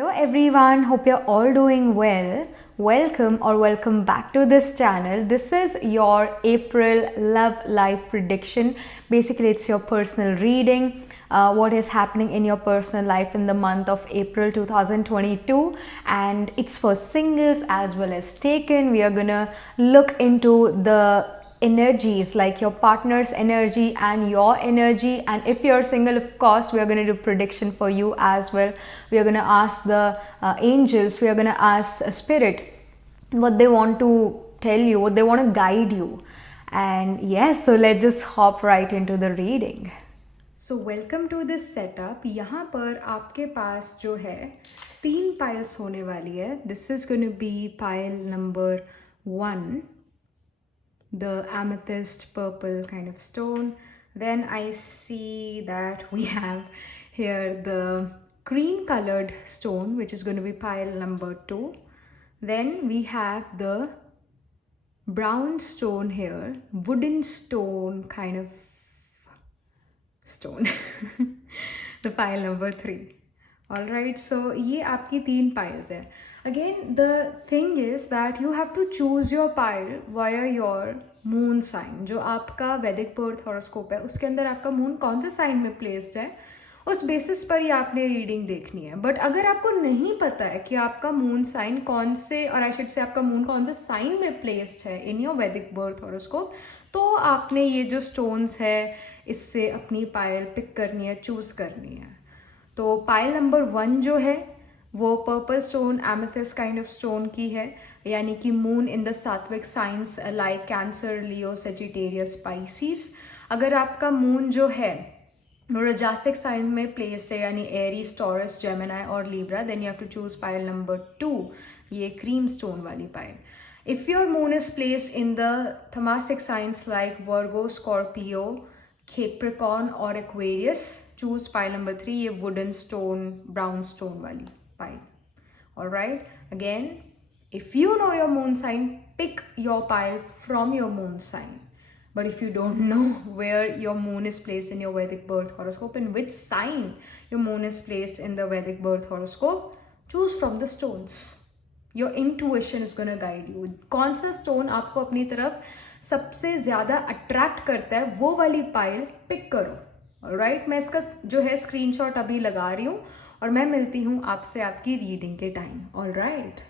Hello everyone, hope you're all doing well. Welcome back to this channel. This is your April love life prediction. Basically, it's your personal reading. What is happening in your personal life in the month of April 2022, and it's for singles as well as taken. We are gonna look into the energies, like your partner's energy and your energy, and if you're single, of course, we are going to do prediction for you as well. We are going to ask the angels, we are going to ask spirit what they want to tell you, what they want to guide you. And yes, so let's just hop right into the reading. So welcome to this setup. यहाँ पर आपके पास जो है 3 पाइल्स होने वाली है. This is going to be pile number 1, the amethyst purple kind of stone. Then I see that we have here the cream colored stone, which is going to be pile number 2. Then we have the brown stone here, wooden stone kind of stone. The pile number 3. Alright, so ये आपकी 3 piles है. Again, the thing is that you have to choose your pile via your moon sign. जो आपका वैदिक birth horoscope है उसके अंदर आपका मून कौन से साइन में प्लेस्ड है, उस बेसिस पर ही आपने रीडिंग देखनी है. बट अगर आपको नहीं पता है कि आपका मून साइन कौन से, और आई शुड से आपका मून कौन से साइन में प्लेस्ड है इन योर वैदिक बर्थ हॉरोस्कोप, तो आपने ये जो स्टोन्स है इससे अपनी पायल पिक करनी है, चूज करनी है. तो पाइल नंबर 1 जो है वो purple stone amethyst kind of stone की है, यानी कि मून इन द सात्विक साइंस लाइक कैंसर, लियो, सेजिटेरियस, स्पाइसिस. अगर आपका मून जो है वो राजसिक साइन में प्लेस है, यानी एरीज, टॉरस, जेमिनी और Libra, then you have to choose pile number 2, ये क्रीम स्टोन वाली pile. If your moon is place in the थमासिक signs like Virgo, Scorpio, Capricorn और एक्वेरियस, चूज पाइल नंबर 3, ये wooden stone, brown stone वाली pile. Alright, again, if you know your moon sign, pick your pile from your moon sign. But if you don't know where your moon is placed in your Vedic birth horoscope and which sign your moon is placed in the Vedic birth horoscope, choose from the stones. Your intuition is going to guide you. कौन सा स्टोन आपको अपनी तरफ सबसे ज़्यादा अट्रैक्ट करता है, वो वाली पाइल पिक करो. ऑलराइट, मैं इसका जो है स्क्रीनशॉट अभी लगा रही हूँ और मैं मिलती हूँ आपसे आपकी रीडिंग के time. Alright.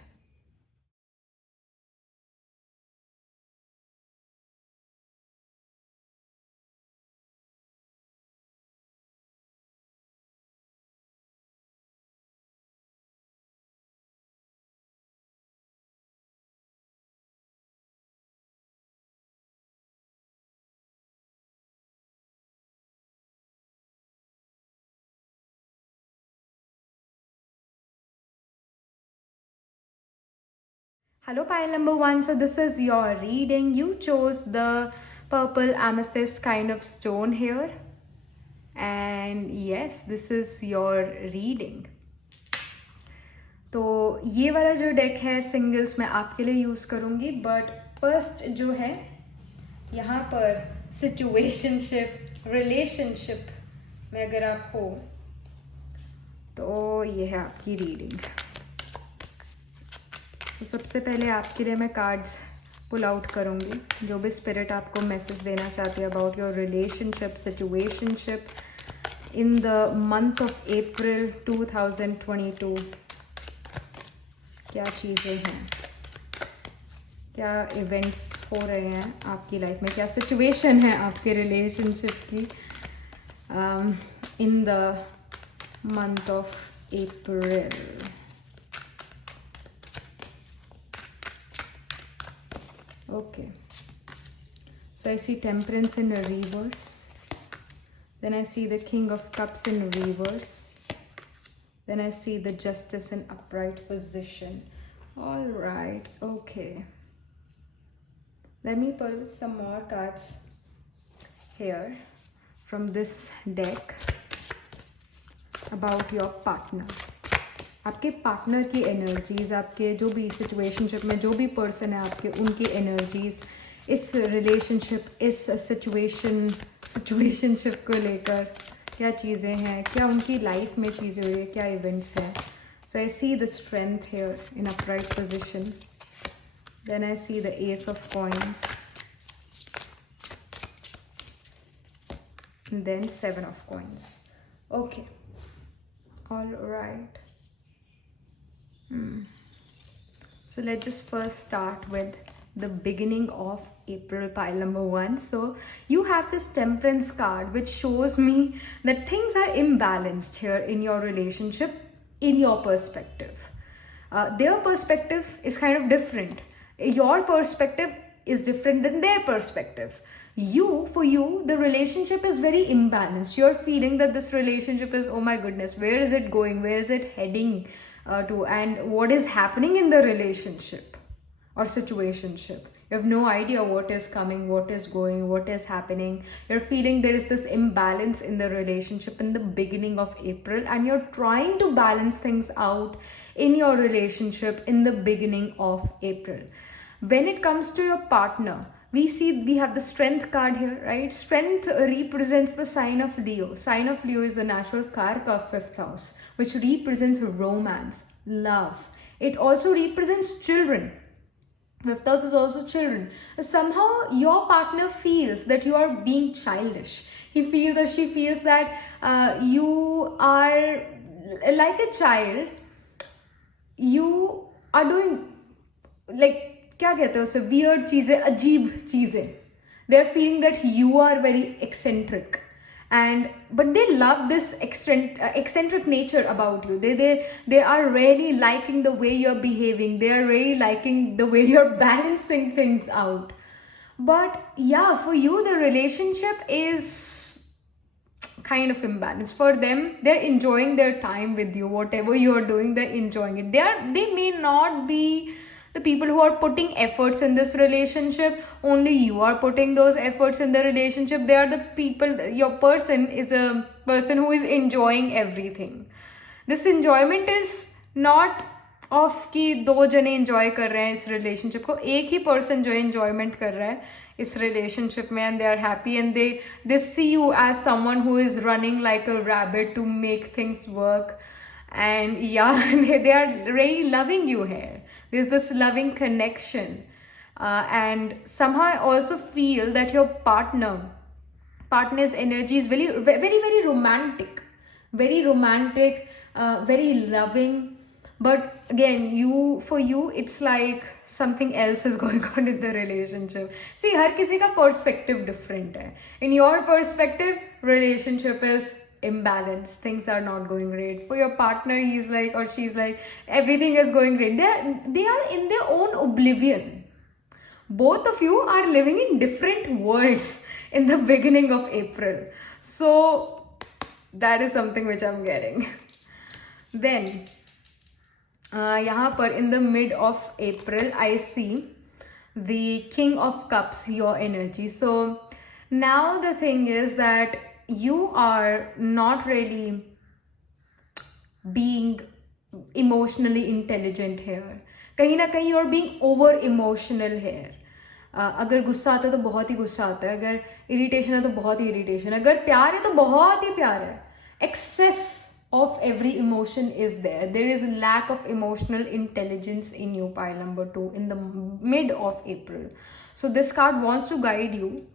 Hello pile number 1, so this is your reading. You chose the purple amethyst kind of stone here, and yes, this is your reading. तो ये वाला जो डेक है सिंगल्स मैं आपके लिए यूज़ करूँगी, बट फर्स्ट जो है यहाँ पर सिचुएशनशिप, रिलेशनशिप में अगर आप हो तो ये है आपकी रीडिंग. तो सबसे पहले आपके लिए मैं कार्ड्स पुल आउट करूँगी, जो भी स्पिरिट आपको मैसेज देना चाहती है about your relationship, situationship in the month of अप्रैल 2022. क्या चीज़ें हैं, क्या इवेंट्स हो रहे हैं आपकी लाइफ में, क्या सिचुएशन है आपके रिलेशनशिप की इन the month of April. Okay, so I see Temperance in reverse, then I see the King of Cups in reverse, then I see the Justice in upright position. All right, okay, let me pull some more cards here from this deck about your partner. आपके पार्टनर की एनर्जीज, आपके जो भी सिचुएशनशिप में जो भी पर्सन है आपके, उनकी एनर्जीज इस रिलेशनशिप, इस सिचुएशनशिप को लेकर क्या चीज़ें हैं, क्या उनकी लाइफ में चीज़ें हुई है, क्या इवेंट्स हैं. So I see the strength here in upright position. Then I see the Ace of Coins. And then Seven of Coins. Okay. All right. So let's just first start with the beginning of April, pile number 1. So you have this Temperance card, which shows me that things are imbalanced here in your relationship, in your perspective. Their perspective is kind of different. Your perspective is different than their perspective. For you, the relationship is very imbalanced. You're feeling that this relationship is, oh my goodness, where is it going? Where is it heading to? And what is happening in the relationship or situationship? You have no idea what is coming, what is going, what is happening. You're feeling there is this imbalance in the relationship in the beginning of April, and you're trying to balance things out in your relationship in the beginning of April. When it comes to your partner, we have the Strength card here, right? Strength represents the sign of Leo. Sign of Leo is the natural karka of 5th house, which represents romance, love. It also represents children. 5th house is also children. Somehow your partner feels that you are being childish. He feels or she feels that you are like a child. You are doing like, क्या कहते हैं उसे, weird चीजें, अजीब चीजें. They're feeling that you are very eccentric, but they love this eccentric nature about you. They are really liking the way you're behaving. They are really liking the way you're balancing things out. But yeah, for you, the relationship is kind of imbalanced. For them, they're enjoying their time with you. Whatever you're doing, they're enjoying it. They may not be the people who are putting efforts in this relationship. Only you are putting those efforts in the relationship. They are the people, your person is a person who is enjoying everything. This enjoyment is not of कि दो जने enjoy कर रहे हैं इस relationship को. एक ही person जो enjoyment कर रहा है इस relationship में, and they are happy, and they see you as someone who is running like a rabbit to make things work. And yeah, they are really loving you here. There's this loving connection, and somehow I also feel that your partner's energy is very very romantic, very loving. But again, for you it's like something else is going on in the relationship. See, हर किसी का perspective different है. In your perspective, relationship is imbalance, things are not going great. For your partner, he's like or she's like everything is going great. They are in their own oblivion. Both of you are living in different worlds in the beginning of April. So that is something which I'm getting. Then यहाँ पर in the mid of April, I see the King of Cups, your energy. So now the thing is that you are not really being emotionally intelligent here. कहीं ना कहीं you are being over emotional here. अगर गुस्सा आता है तो बहुत ही गुस्सा आता है, अगर इरिटेशन है तो बहुत ही इरिटेशन, अगर प्यार है तो बहुत ही प्यार है. Excess of every emotion is there. There is a lack of emotional intelligence in you, pile number 2, in the mid of April. So this card wants to guide you,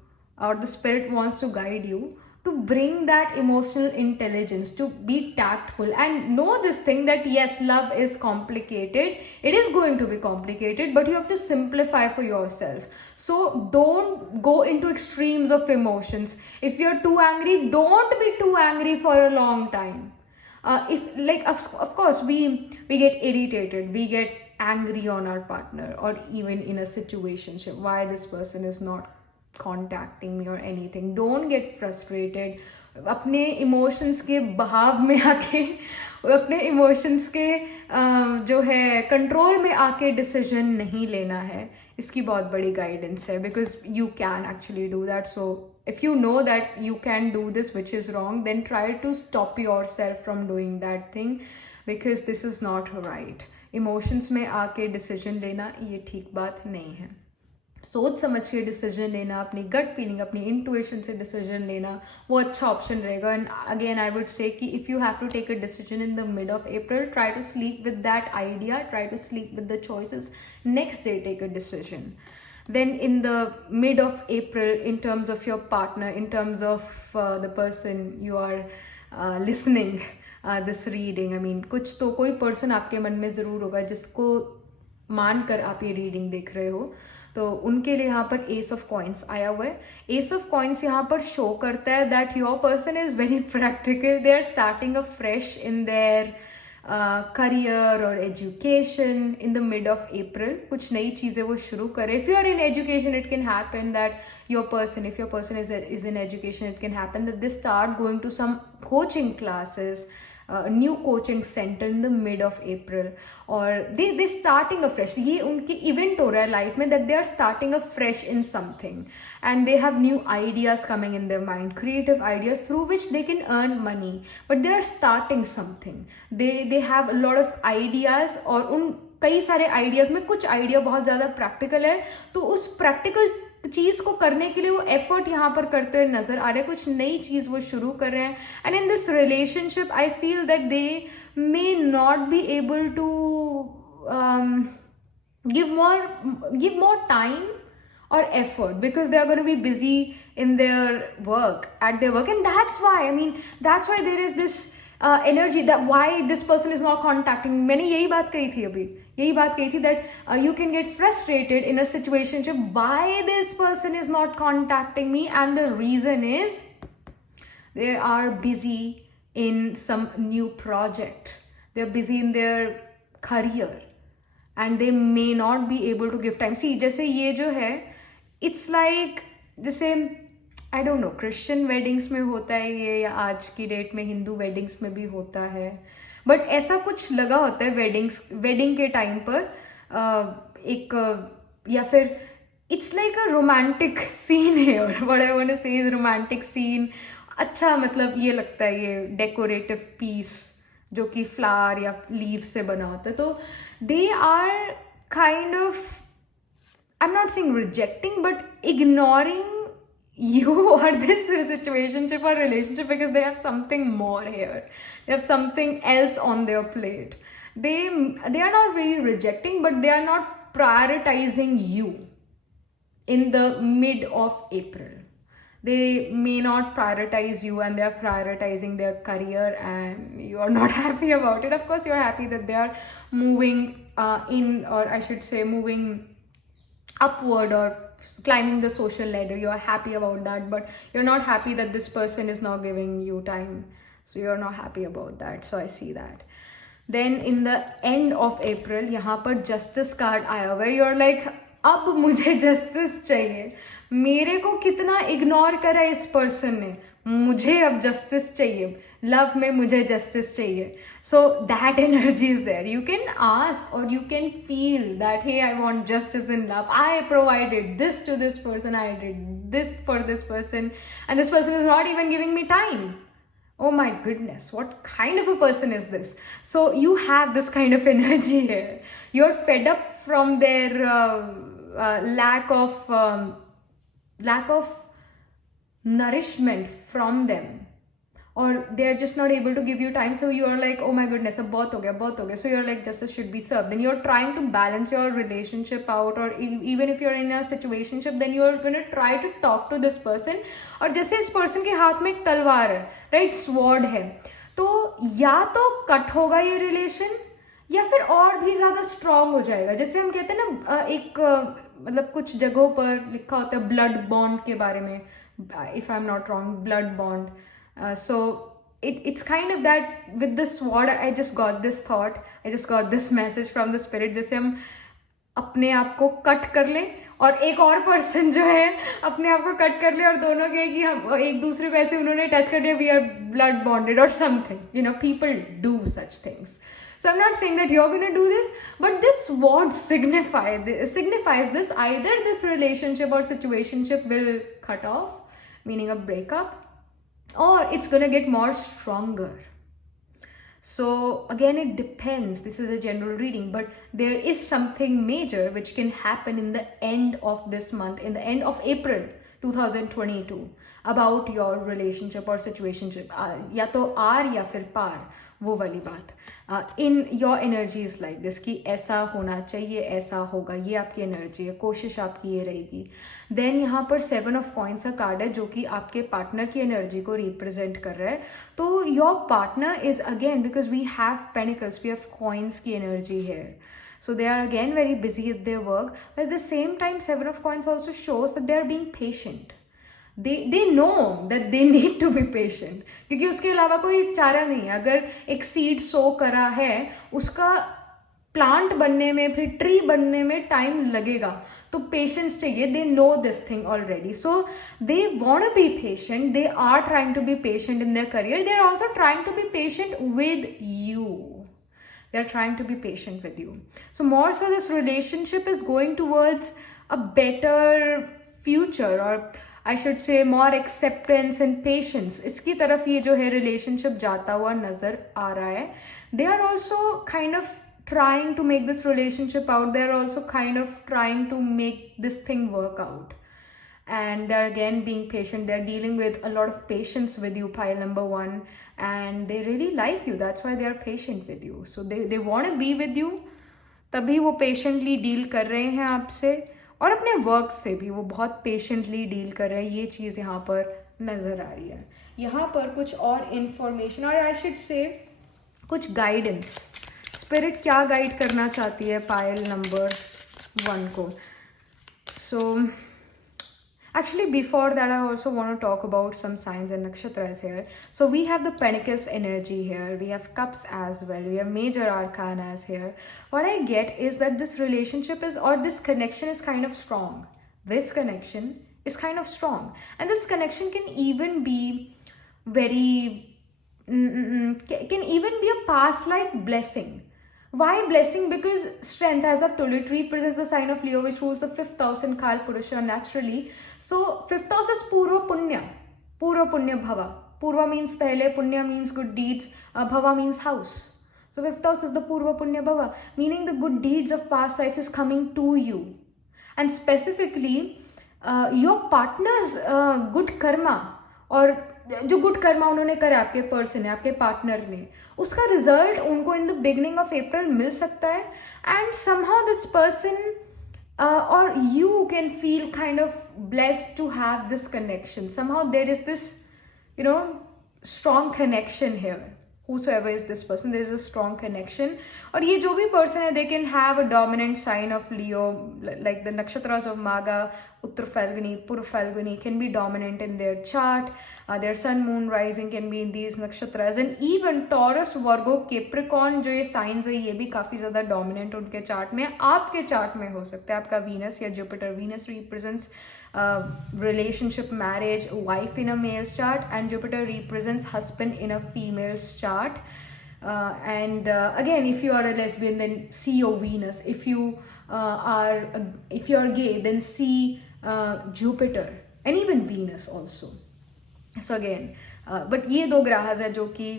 or the spirit wants to guide you to bring that emotional intelligence, to be tactful and know this thing that yes, love is complicated. It is going to be complicated, but you have to simplify for yourself. So don't go into extremes of emotions. If you're too angry, don't be too angry for a long time. If like of course we get irritated, we get angry on our partner, or even in a situationship, why this person is not contacting me or anything. Don't get frustrated. अपने emotions के बहाव में आके, अपने emotions के जो है control में आके decision नहीं लेना है. इसकी बहुत बड़ी guidance है, because you can actually do that. So if you know that you can do this which is wrong, then try to stop yourself from doing that thing, because this is not right. Emotions में आके decision लेना ये ठीक बात नहीं है. सोच समझ के डिसीजन लेना, अपनी गट फीलिंग, अपनी इंट्यूशन से डिसीजन लेना, वो अच्छा ऑप्शन रहेगा. And again I would say कि if you have to take a decision in the mid of April, try to sleep with that idea, try to sleep with the choices, next day take a decision. Then in the mid of April, in terms of your partner, in terms of the person you are listening this reading, I mean कुछ तो कोई person आपके मन में ज़रूर होगा जिसको मानकर आप ये रीडिंग देख रहे हो. तो उनके लिए यहाँ पर एस ऑफ कॉइन्स आया हुआ है. एस ऑफ कॉइन्स यहाँ पर शो करता है that your person is very practical. They are starting a fresh in their career और education in the mid of April. कुछ नई चीज़ें वो शुरू करें. If you are in education, it can happen that your person, if your person is in education, it can happen that they start going to some coaching classes, new coaching centre in the mid of April, और they starting a fresh. ये उनकी इवेंट हो रहा है life में that they are starting a fresh in something and they have new ideas coming in their mind, creative ideas through which they can earn money, but they are starting something. They have a lot of ideas, और उन कई सारे आइडियाज में कुछ आइडिया बहुत ज़्यादा प्रैक्टिकल है, तो उस प्रैक्टिकल चीज़ को करने के लिए वो एफर्ट यहाँ पर करते हुए नजर आ रहे हैं. कुछ नई चीज़ वो शुरू कर रहे हैं. And in this relationship I feel that they may not be able to give more time or effort because they are going to be busy in their work, at their work, and that's why there is this energy that why this person is not contacting. मैंने यही बात कही थी that you can get frustrated in a situationship, why this person is not contacting me, and the reason is they are busy in some new project, they are busy in their career and they may not be able to give time. See, जैसे ये जो है, it's like जैसे I don't know Christian weddings में होता है ये, या आज की डेट में हिंदू वेडिंग्स में भी होता है, बट ऐसा कुछ लगा होता है वेडिंग के टाइम पर एक या फिर it's like a romantic scene है, और what I want to say is romantic scene. अच्छा, मतलब ये लगता है ये डेकोरेटिव पीस जो कि फ्लावर या लीव से बना होता है. तो they are kind of, I am not saying rejecting, but ignoring you or this situationship or relationship because they have something more here, they have something else on their plate. They are not really rejecting, but they are not prioritizing you in the mid of April. They may not prioritize you and they are prioritizing their career, and you are not happy about it. Of course you are happy that they are moving in, or I should say moving upward or climbing the social ladder. You are happy about that, but you're not happy that this person is not giving you time, so you're not happy about that. So I see that. Then in the end of April, यहाँ पर justice card आया हुआ है. You're like, अब मुझे justice चाहिए. मेरे को कितना इग्नोर करा इस पर्सन ने, मुझे अब जस्टिस चाहिए. लव में मुझे जस्टिस चाहिए. So that energy is there. You can ask और you can feel that hey I want justice in love. I provided this to this person, I did this for this person, and this person is not even giving me time. Oh my goodness, what kind of a person is this? So you have this kind of energy here. You're fed up from their lack of nourishment from them, or they are just not able to give you time. So you are like, oh my goodness, ab bahut ho gaya. So you're like, justice should be served. Then you're trying to balance your relationship out, or even if you're in a situationship, then you're going to try to talk to this person. और जैसे इस person के हाथ में एक तलवार है, right, sword है, तो या तो कट होगा ये रिलेशन, या फिर और भी ज़्यादा स्ट्रॉन्ग हो जाएगा. जैसे हम कहते हैं ना, एक मतलब कुछ जगहों पर लिखा होता है ब्लड बॉन्ड के बारे में, if I am not wrong, blood bond. So it's kind of that with this sword. I just got this thought, I just got this message from the spirit. जैसे हम अपने आप को कट कर लें और एक और पर्सन जो है अपने आप को कट कर ले, और दोनों के कि हम एक दूसरे को ऐसे उन्होंने टच कर दिया, वी आर ब्लड बॉन्डेड और something. You know, people do such things. So I'm not saying that you're going to do this, but this word signifies this: either this relationship or situationship will cut off, meaning a breakup, or it's going to get more stronger. So again, it depends. This is a general reading, but there is something major which can happen in the end of this month, in the end of April 2022, about your relationship or situationship. या तो आर या फिर पार, वो वाली बात. In your energies like this कि ऐसा होना चाहिए, ऐसा होगा, ये आपकी एनर्जी है, कोशिश आपकी ये रहेगी. देन यहाँ पर 7 ऑफ कॉइन्स का कार्ड है जो कि आपके पार्टनर की एनर्जी को रिप्रेजेंट कर रहा है. तो your partner is again, because we have pentacles, we have coins की एनर्जी है. So they are again very busy with their work, but at the same time 7 of coins also shows that they are being patient. They know that they need to be patient, क्योंकि उसके अलावा कोई चारा नहीं है. अगर एक सीड सो करा है, उसका प्लांट बनने में, फिर ट्री बनने में टाइम लगेगा, तो पेशेंस चाहिए. They know this thing already, so they want to be patient. They are trying to be patient in their career. They are also trying to be patient with you. They're trying to be patient with you. So more so this relationship is going towards a better future, or I should say more acceptance and patience. इसकी तरफ ये जो है relationship जाता हुआ नजर आ रहा है. They are also kind of trying to make this relationship out. They are also kind of trying to make this thing work out. And they're again being patient. They're dealing with a lot of patience with you, pile number 1, and they really like you. That's why they are patient with you. So they want to be with you. तभी वो patiently deal कर रहे हैं आपसे, और अपने वर्क से भी वो बहुत पेशेंटली डील कर रहे हैं. ये चीज़ यहाँ पर नज़र आ रही है. यहाँ पर कुछ और इन्फॉर्मेशन, और आई शुड से कुछ गाइडेंस. स्पिरिट क्या गाइड करना चाहती है पायल नंबर 1 को. सो actually before that I also want to talk about some signs and nakshatras here. So we have the Pentacles energy here, we have Cups as well, we have Major Arcanas here. What I get is that this relationship is, or this connection is kind of strong. This connection is kind of strong, and this connection can even be very can even be a past life blessing. Why blessing? Because strength, as I've told you, it represents the sign of Leo, which rules the 5th house in Kal Purusha naturally. So 5th house is Purva Punya. Purva Punya Bhava. Purva means pehle, Punya means good deeds, Bhava means house. So 5th house is the Purva Punya Bhava, meaning the good deeds of past life is coming to you. And specifically, your partner's good karma, और जो गुड कर्मा उन्होंने करा, आपके पर्सन है, आपके पार्टनर ने, उसका result उनको in the beginning of April मिल सकता है. एंड समहाउ दिस पर्सन और you can feel kind of blessed to have this connection. Somehow there is this strong connection here. whosoever is this person, there is a strong connection. और ये जो भी person है, they can have a dominant sign of Leo, like the nakshatras of Magha, Uttar Falguni, Pur Falguni can be dominant in their chart. Their sun, moon, rising can be in these nakshatras, and even Taurus, Virgo, Capricorn जो ये signs है, ये भी काफी ज़्यादा dominant उनके chart में. आपके chart में हो सकता है आपका Venus या Jupiter. Venus represents relationship, marriage, wife in a male's chart, and Jupiter represents husband in a female's chart. And again, if you are a lesbian, then see your Venus. If you are gay, then see Jupiter and even Venus also. So again, but ये दो ग्रह है जो कि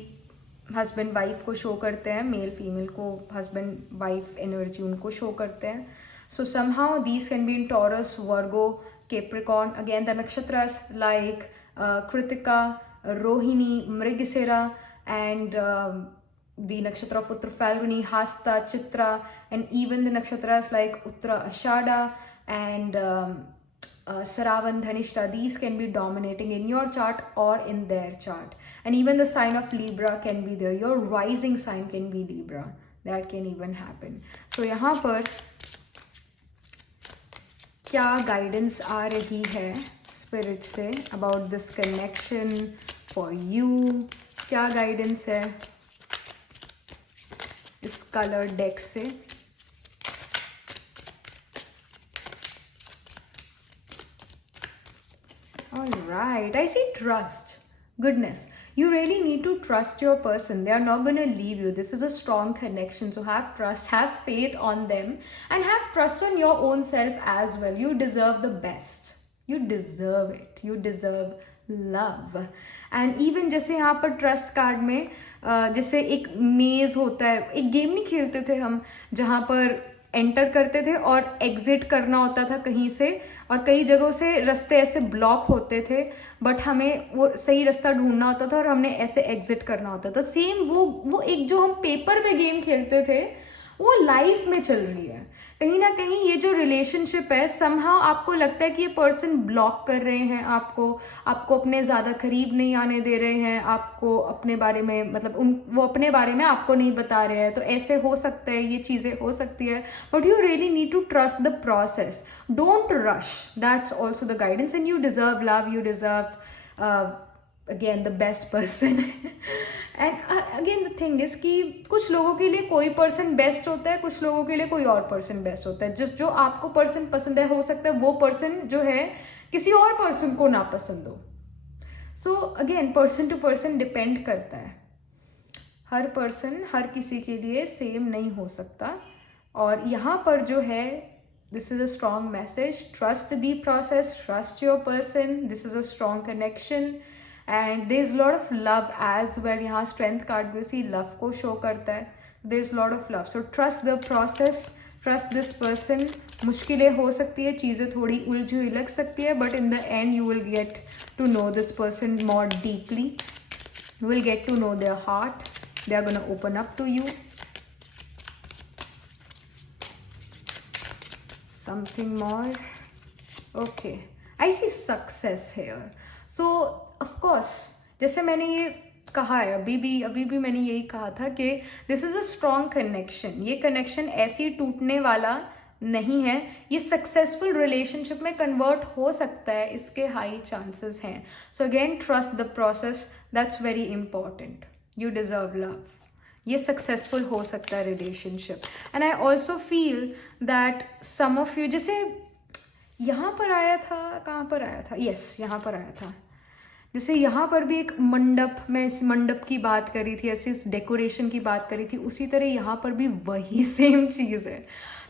husband wife को शो करते हैं, male female को हस्बैंड वाइफ एनर्जी उनको शो करते हैं. So somehow these can be in Taurus, Virgo, Capricorn. Again, the nakshatras like Kritika, Rohini, Mrigasira, and the nakshatra of Uttar Falguni, Hasta, Chitra, and even the nakshatras like Uttara Ashada and Saravan, Dhanishta. These can be dominating in your chart or in their chart. And even the sign of Libra can be there. Your rising sign can be Libra. That can even happen. So यहाँ पर क्या गाइडेंस आ रही है spirit से about this connection for you? क्या guidance है इस colour deck से? Alright, I see trust, goodness. You really need to trust your person. They are not going to leave you. This is a strong connection. So have trust, have faith on them, and have trust on your own self as well. You deserve the best. You deserve it. You deserve love. And even जैसे यहाँ पर trust card में जैसे एक मेज होता है, एक गेम नहीं खेलते थे हम जहाँ पर एंटर करते थे और एग्जिट करना होता था कहीं से, और कई जगहों से रास्ते ऐसे ब्लॉक होते थे बट हमें वो सही रास्ता ढूंढना होता था और हमने ऐसे एग्जिट करना होता था. सेम वो एक जो हम पेपर पे गेम खेलते थे वो लाइफ में चल रही है. कहीं ना कहीं ये जो रिलेशनशिप है समहाउ आपको लगता है कि ये पर्सन ब्लॉक कर रहे हैं आपको अपने ज़्यादा करीब नहीं आने दे रहे हैं, आपको अपने बारे में मतलब वो अपने बारे में आपको नहीं बता रहे हैं. तो ऐसे हो सकता है, ये चीज़ें हो सकती है, but you really need to trust the process. Don't rush. That's also the guidance. And you deserve love, you deserve again the best person. And again the thing is कि कुछ लोगों के लिए कोई पर्सन बेस्ट होता है, कुछ लोगों के लिए कोई और पर्सन बेस्ट होता है. जो आपको पर्सन पसंद है, हो सकता है वो पर्सन जो है किसी और पर्सन को ना पसंद हो. So again person to person depend करता है. हर पर्सन हर किसी के लिए सेम नहीं हो सकता. और यहाँ पर जो है this is a strong message. Trust the process, trust your person. This is a strong connection. And there is a lot of love as well. यहाँ strength card भी उसी love को show करता है. There is a lot of love. So trust the process, trust this person. मुश्किलें हो सकती है, चीज़ें थोड़ी उलझी हुई लग सकती है, but in the end you will get to know this person more deeply. You will get to know their heart. They are going to open up to you. Something more. Okay, I see success here. So of course, जैसे मैंने ये कहा है अभी भी मैंने यही कहा था कि this is a strong connection. ये कनेक्शन ऐसे ही टूटने वाला नहीं है, ये सक्सेसफुल रिलेशनशिप में कन्वर्ट हो सकता है, इसके हाई चांसेस हैं. So again trust the process, that's very important. You deserve love. ये सक्सेसफुल हो सकता है relationship. And I also feel that some of you, जैसे यहाँ पर आया था, कहाँ पर आया था, यस यहाँ पर आया था, जैसे यहाँ पर भी एक मंडप, मैं इस मंडप की बात करी थी, ऐसे इस डेकोरेशन की बात करी थी, उसी तरह यहाँ पर भी वही सेम चीज़ है.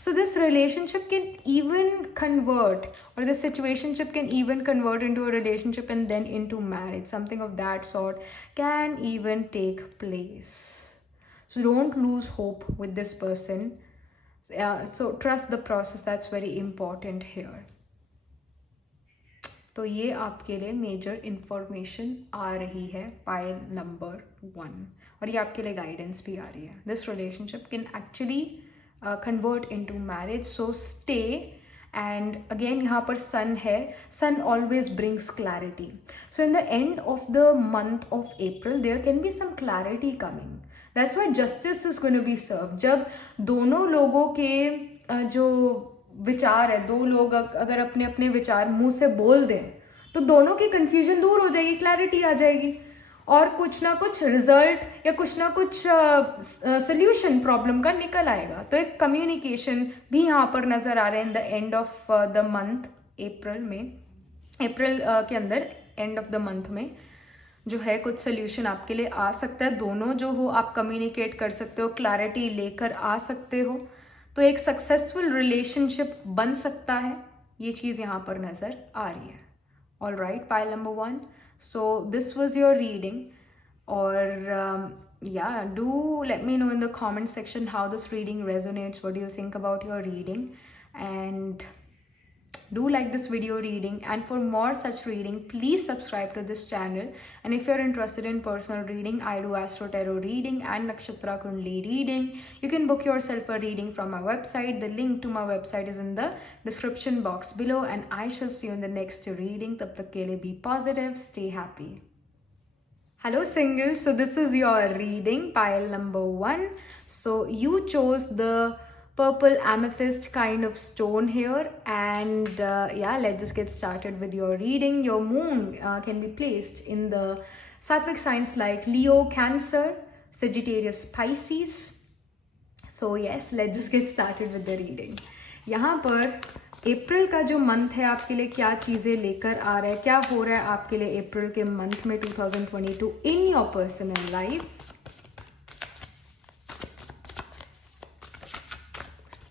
So this relationship can even convert, और this situationship can even convert into a relationship and then into marriage. Something of that sort can even take place. So don't lose hope with this person. So trust the process. That's very important here. तो ये आपके लिए major information आ रही है pile number 1, और ये आपके लिए गाइडेंस भी आ रही है. This relationship can actually convert into marriage. So stay. And again यहाँ पर सन है. Sun always brings clarity. So in the end of the month of April there can be some clarity coming. That's why justice is going to be serve. जब दोनों लोगों के जो विचार है, दो लोग अगर अपने अपने विचार मुंह से बोल दें तो दोनों की कंफ्यूजन दूर हो जाएगी, क्लैरिटी आ जाएगी, और कुछ ना कुछ रिजल्ट या कुछ ना कुछ सोल्यूशन प्रॉब्लम का निकल आएगा. तो एक कम्युनिकेशन भी यहाँ पर नजर आ रहा है इन the end of the month अप्रैल में. अप्रैल के अंदर एंड ऑफ द मंथ में जो है कुछ सोल्यूशन आपके लिए आ सकता है. दोनों जो हो आप कम्युनिकेट कर सकते हो, क्लैरिटी लेकर आ सकते हो, तो एक सक्सेसफुल रिलेशनशिप बन सकता है. ये चीज़ यहाँ पर नज़र आ रही है. All right, pile number 1. So this was your reading. और yeah, do let me know in the comment section how this reading resonates. What do you think about your reading? And do like this video reading, and for more such reading please subscribe to this channel. And if you're interested in personal reading, I do astro tarot reading and nakshatra kundli reading. You can book yourself a reading from my website. The link to my website is in the description box below, and I shall see you in the next reading. Tab tak ke liye be positive, stay happy. Hello singles, so this is your reading, pile number 1. So you chose the purple amethyst kind of stone here, and yeah, let's just get started with your reading. Your moon can be placed in the sattvic signs like Leo, Cancer, Sagittarius, Pisces. So yes, let's just get started with the reading. यहाँ पर अप्रैल का जो मंथ है आपके लिए क्या चीज़ें लेकर आ रहा है, क्या हो रहा है आपके लिए अप्रैल के मंथ में 2022 in your personal life.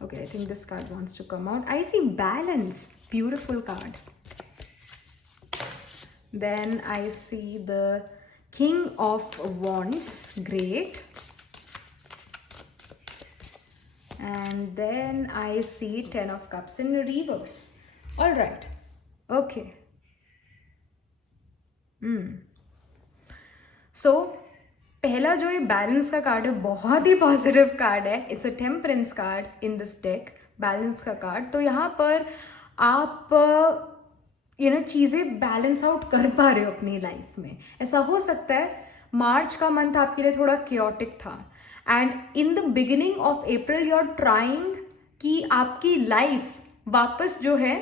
Okay, I think this card wants to come out. I see balance. Beautiful card. Then I see the King of Wands, great. And then I see Ten of Cups in reverse. All right, okay. सो पहला जो ये बैलेंस का कार्ड है बहुत ही positive card है. It's a temperance card in this deck, balance का कार्ड. तो यहाँ पर आप चीज़ें बैलेंस आउट कर पा रहे हो अपनी लाइफ में. ऐसा हो सकता है मार्च का मंथ आपके लिए थोड़ा क्योटिक था, and in the beginning of April you are trying कि आपकी लाइफ वापस जो है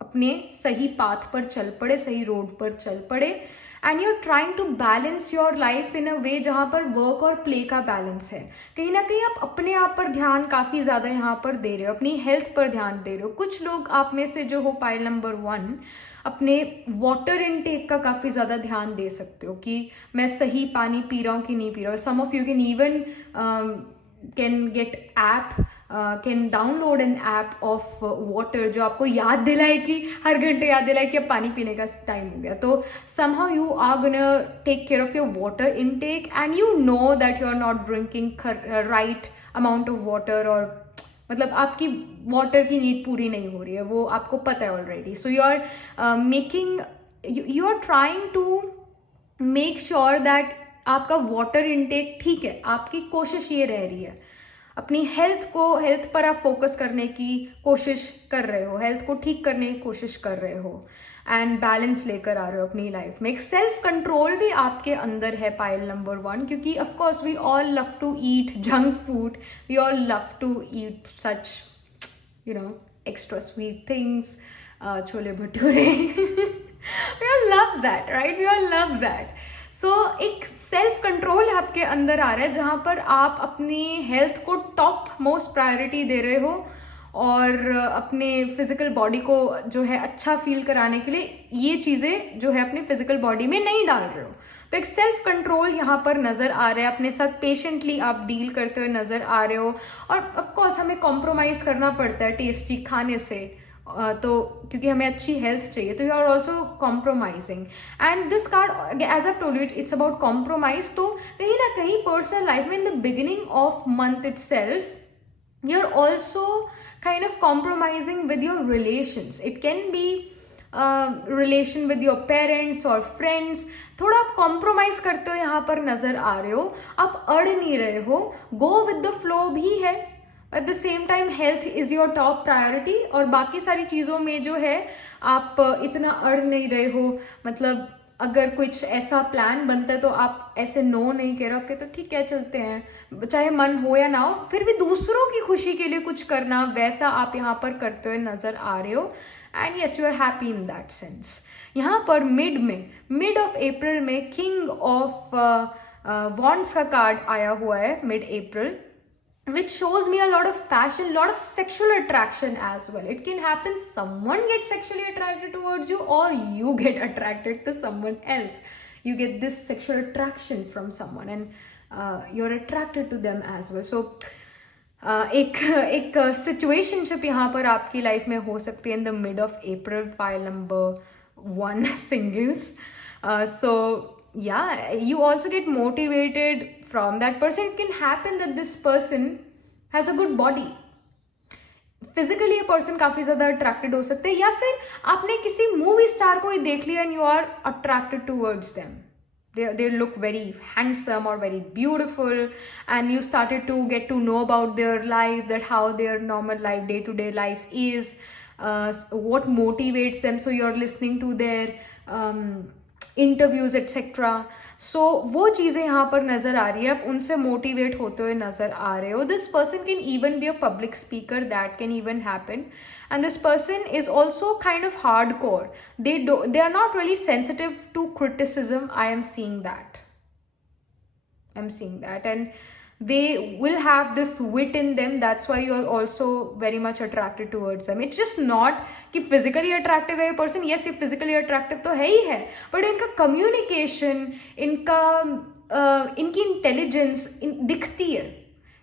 अपने सही पाथ पर चल पड़े, सही रोड पर चल पड़े. And you are trying to balance your life in a way जहाँ पर वर्क और प्ले का बैलेंस है. कहीं ना कहीं आप अपने आप पर ध्यान काफ़ी ज़्यादा यहाँ पर दे रहे हो, अपनी हेल्थ पर ध्यान दे रहे हो. कुछ लोग आप में से जो हो पाइल नंबर 1 अपने वाटर इनटेक का काफ़ी ज़्यादा ध्यान दे सकते हो कि मैं सही पानी पी रहा हूँ कि नहीं पी रहा हूँ. Some of you can even can get app, can download an app of water जो आपको याद दिलाए कि हर घंटे याद दिलाए कि अब पानी पीने का टाइम हो गया. तो somehow you are gonna take care of your water intake and you know that you are not drinking right amount of water, और मतलब आपकी वाटर की नीड पूरी नहीं हो रही है, वो आपको पता है already. So you are making, you are trying to make sure that आपका वाटर इनटेक ठीक है. आपकी कोशिश ये रह रही है अपनी हेल्थ पर आप फोकस करने की कोशिश कर रहे हो, हेल्थ को ठीक करने की कोशिश कर रहे हो, एंड बैलेंस लेकर आ रहे हो अपनी लाइफ में. एक सेल्फ कंट्रोल भी आपके अंदर है पाइल नंबर 1, क्योंकि of course we all love to eat junk food, we all love to eat such extra sweet things, chole bhature. We all love that, right? We all love that. So एक self control आपके अंदर आ रहा है जहाँ पर आप अपनी हेल्थ को टॉप मोस्ट प्रायोरिटी दे रहे हो, और अपने फिजिकल बॉडी को जो है अच्छा फील कराने के लिए ये चीज़ें जो है अपने फिजिकल बॉडी में नहीं डाल रहे हो. तो एक सेल्फ कंट्रोल यहाँ पर नज़र आ रहा है, अपने साथ पेशेंटली आप डील करते हुए नज़र आ रहे हो. और ऑफकोर्स हमें कॉम्प्रोमाइज़ करना पड़ता है टेस्टी खाने से, तो क्योंकि हमें अच्छी हेल्थ चाहिए, तो you are also compromising. And this card as I told you it's about compromise. तो कहीं ना कहीं पर्सनल लाइफ में in the beginning of month itself you are also kind of compromising with your relations. It can be relation with your parents or friends. थोड़ा आप कॉम्प्रोमाइज करते हो यहाँ पर नजर आ रहे हो, आप अड़ नहीं रहे हो, गो विद द फ्लो भी है. Eight the same time health is your top priority, और बाकी सारी चीज़ों में जो है आप इतना अड़ नहीं रहे हो. मतलब अगर कुछ ऐसा प्लान बनता है तो आप ऐसे नो नहीं कह रहे हो कि तो ठीक है चलते हैं, चाहे मन हो या ना हो, फिर भी दूसरों की खुशी के लिए कुछ करना, वैसा आप यहाँ पर करते हुए नजर आ रहे हो. And yes you are happy in that sense. यहाँ पर मिड ऑफ अप्रैल में किंग ऑफ वॉन्ड्स का कार्ड आया हुआ है mid April, which shows me a lot of passion, lot of sexual attraction as well. It can happen someone gets sexually attracted towards you, or you get attracted to someone else. You get this sexual attraction from someone, and you're attracted to them as well. So एक सिचुएशनशिप यहाँ पर आपकी लाइफ में हो सकती है इन the mid of April, pile number 1 singles. So yeah, you also get motivated from that person. It can happen that this person has a good body. Physically ये पर्सन काफी ज्यादा अट्रैक्टेड हो सकते हैं, या फिर आपने किसी मूवी स्टार को ही देख लिया and you are attracted towards them. They look very handsome or very beautiful, and you started to get to know about their life, that how their normal life, day-to-day life is, what motivates them. So you're listening to their interviews etcetera. So वो चीज़ें यहाँ पर नज़र आ रही है, आप उनसे मोटिवेट होते हुए नज़र आ रहे हो. This person can even be a public speaker, that can even happen. And this person is also kind of hardcore. They are not really sensitive to criticism. I am seeing that and they will have this wit in them. That's why you are also very much attracted towards them. It's just not कि physically attractive है ये person. Yes, ये physically attractive तो है ही है, but इनका communication, इनकी intelligence दिखती है.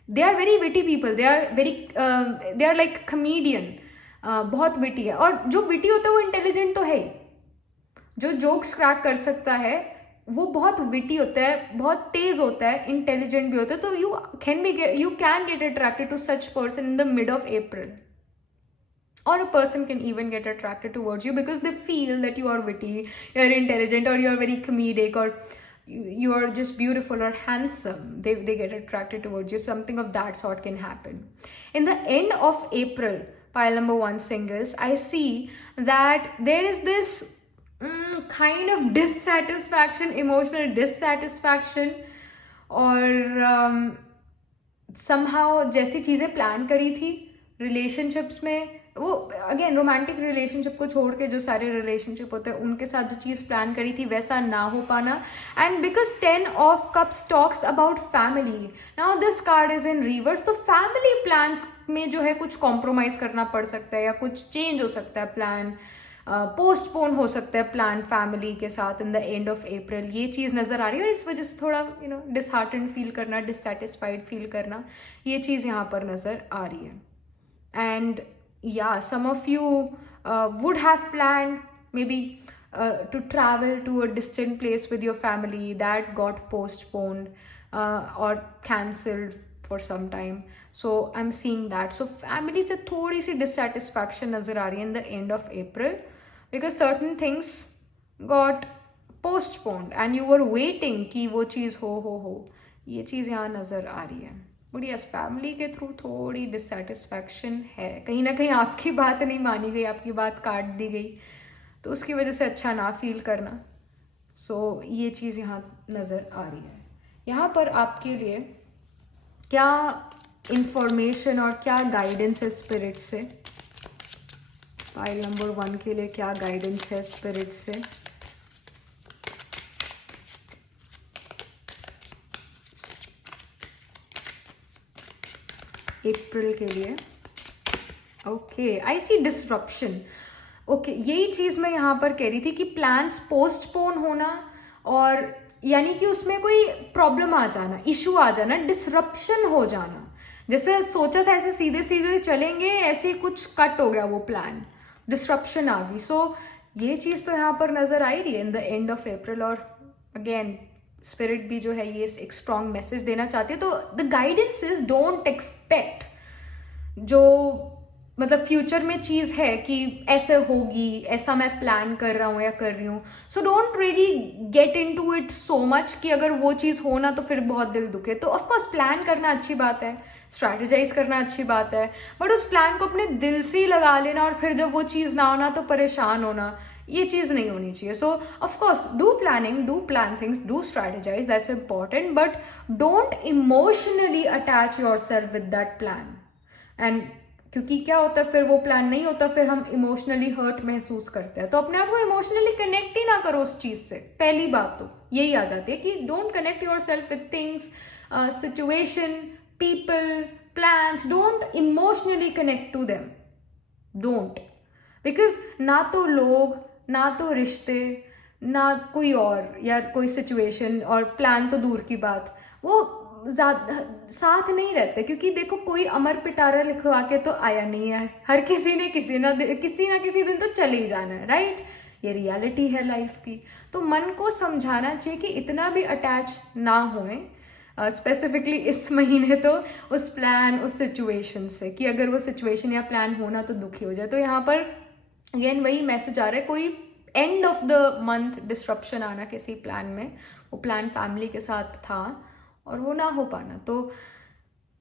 They are very witty people. They are like comedian. बहुत witty है, और जो witty होता है वो intelligent तो है ही. जो जोक्स क्रैक कर सकता है वो बहुत विटी होता है, बहुत तेज होता है, इंटेलिजेंट भी होता है, तो you can get attracted to such person in the mid of April. Or a person can even get attracted towards you because they feel that you are witty, you're intelligent, or you're very comedic, or you are just beautiful or handsome. They get attracted towards you. Something of that sort can happen. In the end of April, pile number 1 singles, I see that there is this kind of dissatisfaction, emotional dissatisfaction, और somehow जैसी चीज़ें प्लान करी थी रिलेशनशिप्स में, वो again romantic relationship को छोड़ के जो सारे रिलेशनशिप होते हैं उनके साथ जो चीज़ प्लान करी थी वैसा ना हो पाना. And because 10 of cups talks about family, now this card is in reverse. तो फैमिली प्लान्स में जो है कुछ कॉम्प्रोमाइज करना पड़ सकता है या कुछ चेंज हो सकता है, प्लान पोस्टपोन हो सकता है प्लान फैमिली के साथ इन द एंड ऑफ अप्रैल. ये चीज़ नज़र आ रही है और इस वजह से थोड़ा डिसहार्टेंड फील करना, डिससेटिस्फाइड फील करना, ये चीज़ यहाँ पर नज़र आ रही है. And yeah, some of you would have planned maybe to travel to a distant place with your family that got postponed or cancelled for some time. So I'm seeing that. So family से थोड़ी सी dissatisfaction नज़र आ रही है in the end of April because certain things got postponed and you were waiting कि वो चीज़ हो. ये चीज़ यहाँ नज़र आ रही है. बट यस, फैमिली के थ्रू थोड़ी डिससेटिस्फैक्शन है, कहीं ना कहीं आपकी बात नहीं मानी गई, आपकी बात काट दी गई, तो उसकी वजह से अच्छा ना फील करना. सो ये चीज़ यहाँ नज़र आ रही है. यहाँ पर आपके लिए क्या इंफॉर्मेशन और क्या गाइडेंस है स्पिरिट से? पाइल नंबर 1 के लिए क्या गाइडेंस है स्पिरिट से? अप्रैल के लिए. ओके, आई सी डिसरप्शन. ओके, यही चीज़ मैं यहाँ पर कह रही थी कि प्लान्स पोस्टपोन होना और यानी कि उसमें कोई प्रॉब्लम आ जाना, इशू आ जाना, डिसरप्शन हो जाना. जैसे सोचा था ऐसे सीधे सीधे चलेंगे, ऐसे कुछ कट हो गया वो प्लान, डिसरप्शन आ गई. सो ये चीज़ तो यहाँ पर नज़र आई रही है इन द एंड ऑफ अप्रैल. और अगेन स्पिरिट भी जो है ये एक स्ट्रॉन्ग मैसेज देना चाहती है. तो the guidance is don't expect जो मतलब फ्यूचर में चीज़ है कि ऐसे होगी, ऐसा मैं प्लान कर रहा हूँ या कर रही हूँ. So don't really get into it so much कि अगर वो चीज़ हो ना तो फिर बहुत दिल दुखे. तो ऑफकोर्स प्लान करना अच्छी बात है, स्ट्रैटेजाइज करना अच्छी बात है, बट उस प्लान को अपने दिल से ही लगा लेना और फिर जब वो चीज़ ना होना तो परेशान होना, ये चीज़ नहीं होनी चाहिए. So of course do planning, do plan things, do strategise, that's important, but don't emotionally attach your self with that plan. And क्योंकि क्या होता है, फिर वो प्लान नहीं होता, फिर हम इमोशनली हर्ट महसूस करते हैं. तो अपने आप को इमोशनली कनेक्ट ही ना करो उस चीज़ से. पहली बात तो यही आ जाती है कि don't connect yourself with things, situation, people, plans. Don't emotionally connect to them, don't. Because ना तो लोग, ना तो रिश्ते, ना कोई और या कोई सिचुएशन, और प्लान तो दूर की बात, वो साथ नहीं रहते. क्योंकि देखो, कोई अमर पिटारा लिखवा के तो आया नहीं है. हर किसी ने किसी ना किसी दिन तो चले ही जाना है, राइट? ये रियलिटी है लाइफ की. तो मन को समझाना चाहिए कि इतना भी अटैच ना होए, स्पेसिफिकली इस महीने तो उस प्लान, उस सिचुएशन से, कि अगर वो सिचुएशन या प्लान होना तो दुखी हो जाए. तो यहाँ पर अगेन वही मैसेज आ रहा है, कोई and of the month disruption आना किसी प्लान में, वो प्लान फैमिली के साथ था और वो ना हो पाना. तो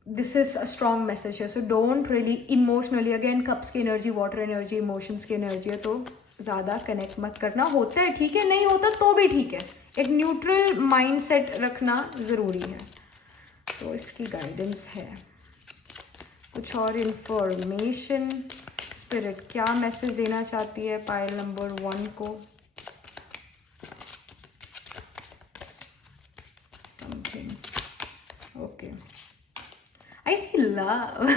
this is a strong message है. So don't really emotionally, again cups की एनर्जी वाटर एनर्जी, इमोशंस की एनर्जी है, तो ज़्यादा कनेक्ट मत करना. होता है ठीक है, नहीं होता तो भी ठीक है. एक न्यूट्रल माइंड सेट रखना ज़रूरी है. तो इसकी गाइडेंस है. कुछ और इंफॉर्मेशन स्पिरिट क्या मैसेज देना चाहती है पाइल नंबर 1 को? Something. Okay, I see love.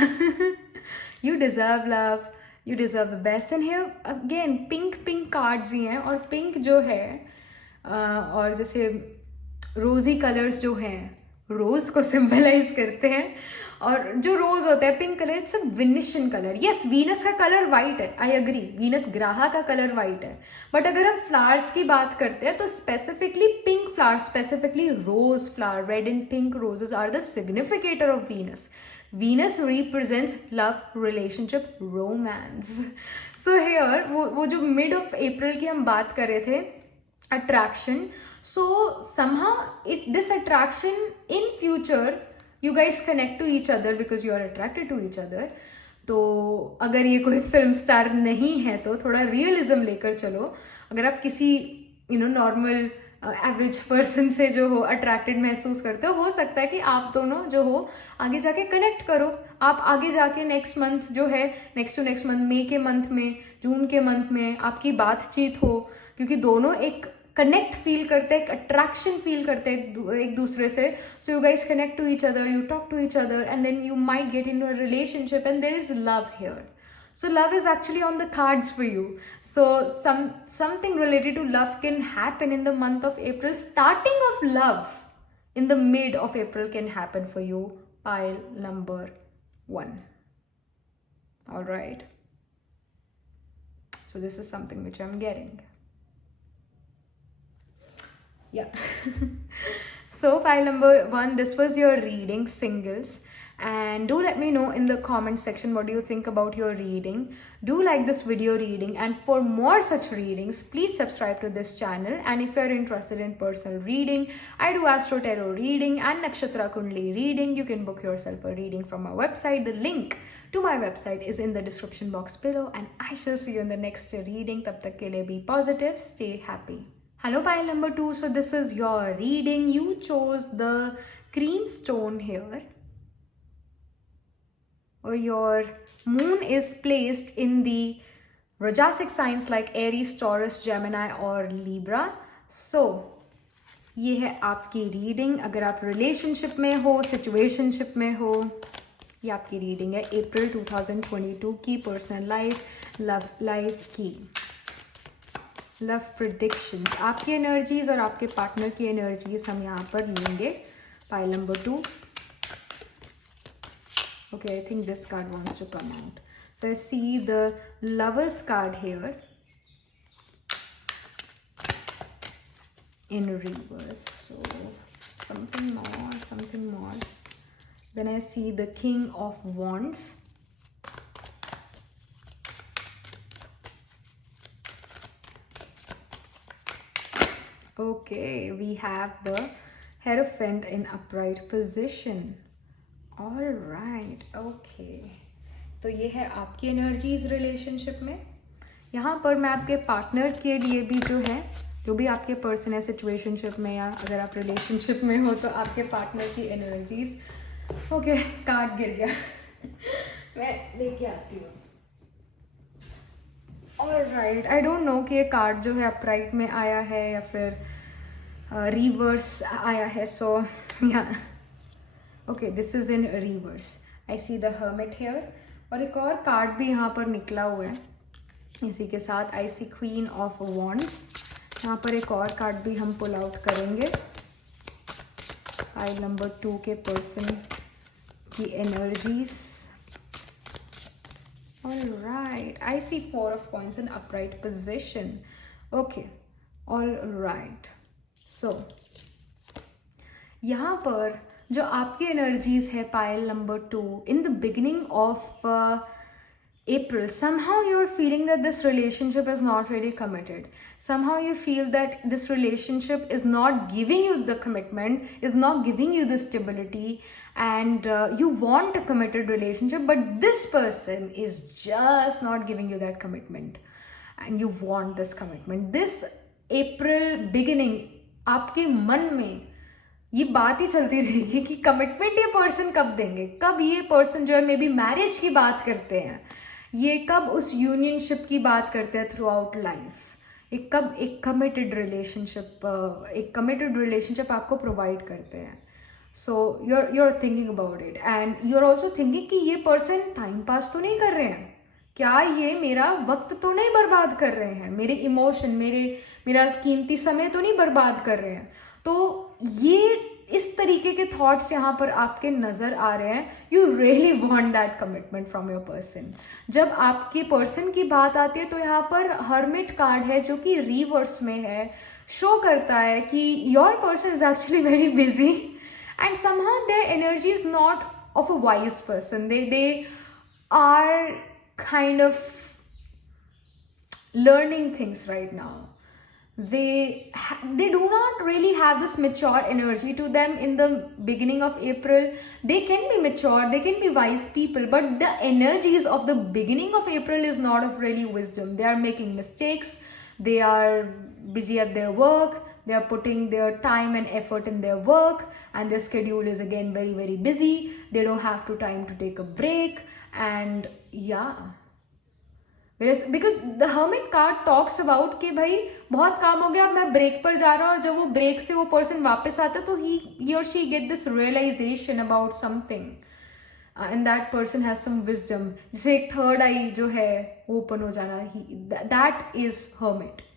You deserve love. You deserve the best. And here again pink cards ही हैं, और पिंक जो है और जैसे रोजी कलर्स जो हैं, रोज को सिंबलाइज करते हैं। और जो रोज होता है pink colour, it's a Venusian colour. Yes, Venus का कलर वाइट है, आई एग्री, वीनस ग्रह का कलर वाइट है। बट अगर हम फ्लावर्स की बात करते हैं तो specifically pink flower, specifically rose flower, red and pink roses are the significator of Venus. Venus represents love, relationship, romance. So here वो जो मिड ऑफ अप्रैल की हम बात कर रहे थे, अट्रैक्शन। सो somehow this attraction in future you guys connect to each other because you are attracted to each other. तो अगर ये कोई फिल्म स्टार नहीं है तो थोड़ा रियलिज्म लेकर चलो। अगर आप किसी नॉर्मल एवरेज पर्सन से जो हो अट्रैक्टेड महसूस करते हो सकता है कि आप दोनों जो हो आगे जाके कनेक्ट करो। आप आगे जाके नेक्स्ट मंथ जो है, नेक्स्ट टू नेक्स्ट मंथ, मई के मंथ में, जून के मंथ में आपकी बातचीत हो, क्योंकि दोनों एक कनेक्ट फील करते हैं, एक अट्रैक्शन फील करते हैं एक दूसरे से। So you guys connect to each other, you talk to each other, and then you might get in a relationship and there is love here. So love is actually on the cards for you. So something related to love can happen in the month of April. Starting of love in the mid of April can happen for you. Pile number 1. All right. So this is something which I'm getting. Yeah. So pile number 1, this was your reading, singles. And do let me know in the comment section what do you think about your reading. Do like this video reading, and for more such readings please subscribe to this channel. And if you are interested in personal reading, I do astro tarot reading and nakshatra kundli reading. You can book yourself a reading from my website. The link to my website is in the description box below, and I shall see you in the next reading. Tab tak ke liye be positive, stay happy. Hello pile number 2. So this is your reading. You chose the cream stone here. Or your moon is placed in the Rajasic signs like Aries, Taurus, Gemini और Libra. So ये है आपकी रीडिंग। अगर आप रिलेशनशिप में हो, सिचुएशनशिप में हो, ये आपकी रीडिंग है अप्रैल 2022 की पर्सनल लाइफ, लव लाइफ की। लव प्रेडिक्शंस, आपकी एनर्जीज और आपके पार्टनर की एनर्जीज हम यहाँ पर लेंगे। Pile number 2. Okay, I think this card wants to come out. So I see the Lovers card here in reverse. So something more, something more. Then I see the King of Wands. Okay, we have the Hierophant in upright position. All right, okay. तो ये है आपकी energies relationship में। यहाँ पर मैं आपके पार्टनर के लिए भी जो है, जो भी आपके पर्सन है सिचुएशनशिप में या अगर आप रिलेशनशिप में हो तो आपके पार्टनर की एनर्जीज। ओके, कार्ड गिर गया मैं लेके आती हूँ। All right, I don't know कि ये कार्ड जो है अपराइट में आया है या फिर रिवर्स आया है। सो या okay, this is in reverse. I see the hermit here, और एक और कार्ड भी यहाँ पर निकला हुआ है इसी के साथ। I see Queen of Wands. यहाँ पर एक और कार्ड भी हम पुल आउट करेंगे। पाइल नंबर 2 के पर्सन की energies. All right, I see 4 of coins in upright position. Okay, all right. So यहाँ पर जो आपकी एनर्जीज है pile number 2, in the beginning of April, somehow you're feeling that this relationship is not really committed. Somehow you feel that this relationship is not giving you the commitment, is not giving you the stability, and you want a committed relationship, but this person is just not giving you that commitment, and you want this commitment. This April beginning, आपके मन में ये बात ही चलती रहेगी कि कमिटमेंट ये पर्सन कब देंगे, कब ये पर्सन जो है मे बी मैरिज की बात करते हैं, ये कब उस यूनियनशिप की बात करते हैं थ्रू आउट लाइफ, कब एक कमिटेड रिलेशनशिप आपको प्रोवाइड करते हैं. So you are thinking about it and you are also thinking कि ये पर्सन टाइम पास तो नहीं कर रहे हैं, क्या ये मेरा वक्त तो नहीं बर्बाद कर रहे हैं, मेरे इमोशन, मेरा कीमती समय तो नहीं बर्बाद कर रहे हैं. तो ये इस तरीके के थॉट्स यहाँ पर आपके नज़र आ रहे हैं, you really want that commitment from your person. जब आपके पर्सन की बात आती है तो यहाँ पर हर्मिट कार्ड है जो कि रिवर्स में है, शो करता है कि your person is actually very busy and somehow their energy is not of a wise person. They are kind of learning things right now. They do not really have this mature energy to them in the beginning of April. They can be mature, they can be wise people, but the energies of the beginning of April is not of really wisdom. They are making mistakes, they are busy at their work, they are putting their time and effort in their work, and their schedule is again very very busy. They don't have to time to take a break, and yeah, because the hermit card talks about कि भाई बहुत काम हो गया, अब मैं ब्रेक पर जा रहा हूँ, और जब वो ब्रेक से वो पर्सन वापस आता है तो he or she get this realization about something, and that person has some wisdom. जैसे एक थर्ड आई जो है ओपन हो जाना, that is hermit.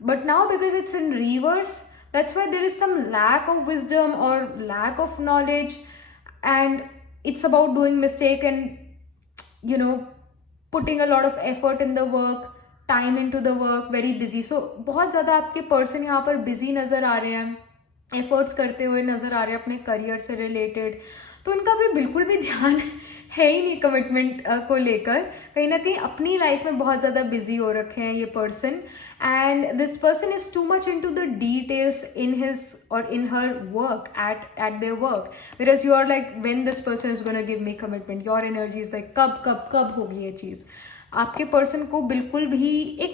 But now because it's in reverse, that's why there is some lack of wisdom or lack of knowledge, and it's about doing mistake and putting a lot of effort in the work, time into the work, very busy. So बहुत ज़्यादा आपके पर्सन यहाँ पर busy नज़र आ रहे हैं, efforts करते हुए नज़र आ रहे हैं अपने करियर से रिलेटेड. तो उनका भी बिल्कुल भी ध्यान है ही नहीं कमिटमेंट को लेकर. कहीं ना कहीं अपनी लाइफ में बहुत ज़्यादा बिजी हो रखे हैं ये person, and this person is too much into the details in his or in her work at their work. whereas you are like, when this person is gonna give me commitment, your energy is like कब होगी ये चीज़. आपके पर्सन को बिल्कुल भी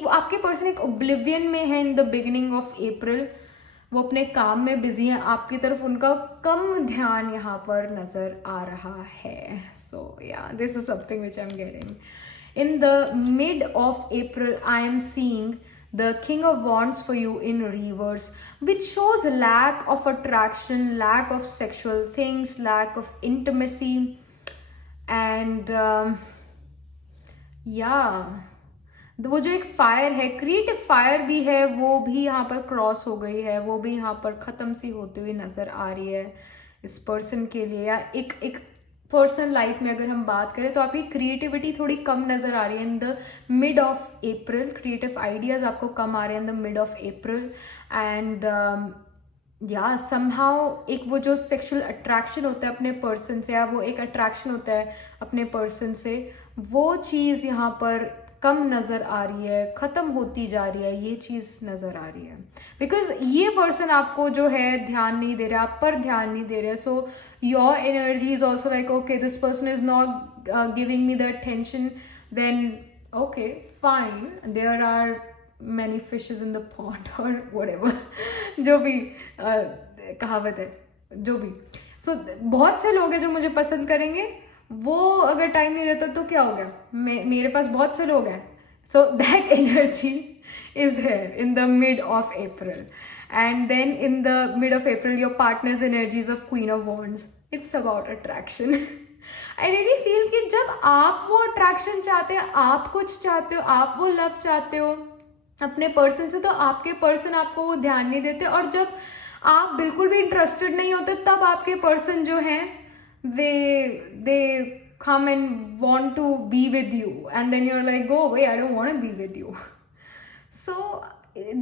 आपके पर्सन एक ओब्लिवियन में है इन द बिगिनिंग ऑफ अप्रैल. वो अपने काम में बिजी हैं, आपकी तरफ उनका कम ध्यान यहाँ पर नज़र आ रहा है. सो या, this is something which I am getting. In the mid of April I am seeing the King of Wands for you in reverse, which shows lack of attraction, lack of sexual things, lack of intimacy, and वो जो एक फायर है, creative fire भी है, वो भी यहाँ पर क्रॉस हो गई है, वो भी यहाँ पर ख़त्म सी होती हुई नज़र आ रही है इस पर्सन के लिए. या एक पर्सनल लाइफ में अगर हम बात करें तो आपकी क्रिएटिविटी थोड़ी कम नज़र आ रही है इन the mid of April. Creative ideas आपको कम आ रहे हैं in the mid of April. And या समहाउ एक वो जो सेक्सुअल अट्रैक्शन होता है अपने पर्सन से, या वो एक अट्रैक्शन होता है अपने पर्सन से, वो चीज़ यहाँ पर कम नज़र आ रही है, ख़त्म होती जा रही है, ये चीज़ नज़र आ रही है. बिकॉज ये पर्सन आपको जो है ध्यान नहीं दे रहा, आप पर ध्यान नहीं दे रहे. So your energy is also like, okay this person is not giving me the attention, then okay fine, there are many fishes in the pond और व्हाटएवर, जो भी कहावत है, जो भी. सो बहुत से लोग हैं जो मुझे पसंद करेंगे, वो अगर टाइम नहीं देता तो क्या हो गया, मेरे पास बहुत से लोग हैं. So that energy is here in the mid of April. And then in the mid of April your partner's energies of queen of wands. It's about attraction. I really feel कि जब आप वो अट्रैक्शन चाहते हो, आप कुछ चाहते हो, आप वो लव चाहते हो अपने पर्सन से, तो आपके पर्सन आपको वो ध्यान नहीं देते. और जब आप बिल्कुल भी इंटरेस्टेड नहीं होते, तब आपके पर्सन जो हैं they come and want to be with you, and then you're like, go away, I don't want to be with you. So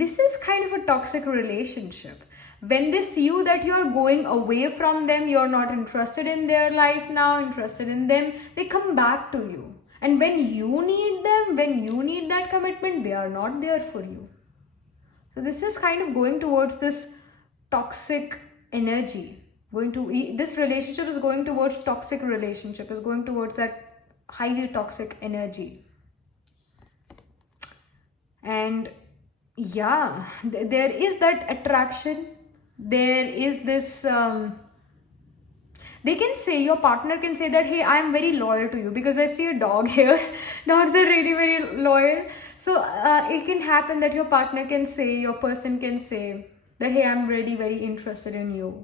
this is kind of a toxic relationship. When they see you that you're going away from them, you're not interested in their life now, interested in them, they come back to you. And when you need them, when you need that commitment, they are not there for you. So this is kind of going towards this toxic energy. This relationship is going towards toxic relationship, is going towards that highly toxic energy. And yeah, there is that attraction, there is this they can say, your partner can say that, hey, I am very loyal to you, because I see a dog here. Dogs are really very loyal. So it can happen that your partner can say, your person can say that, hey, I'm really very interested in you.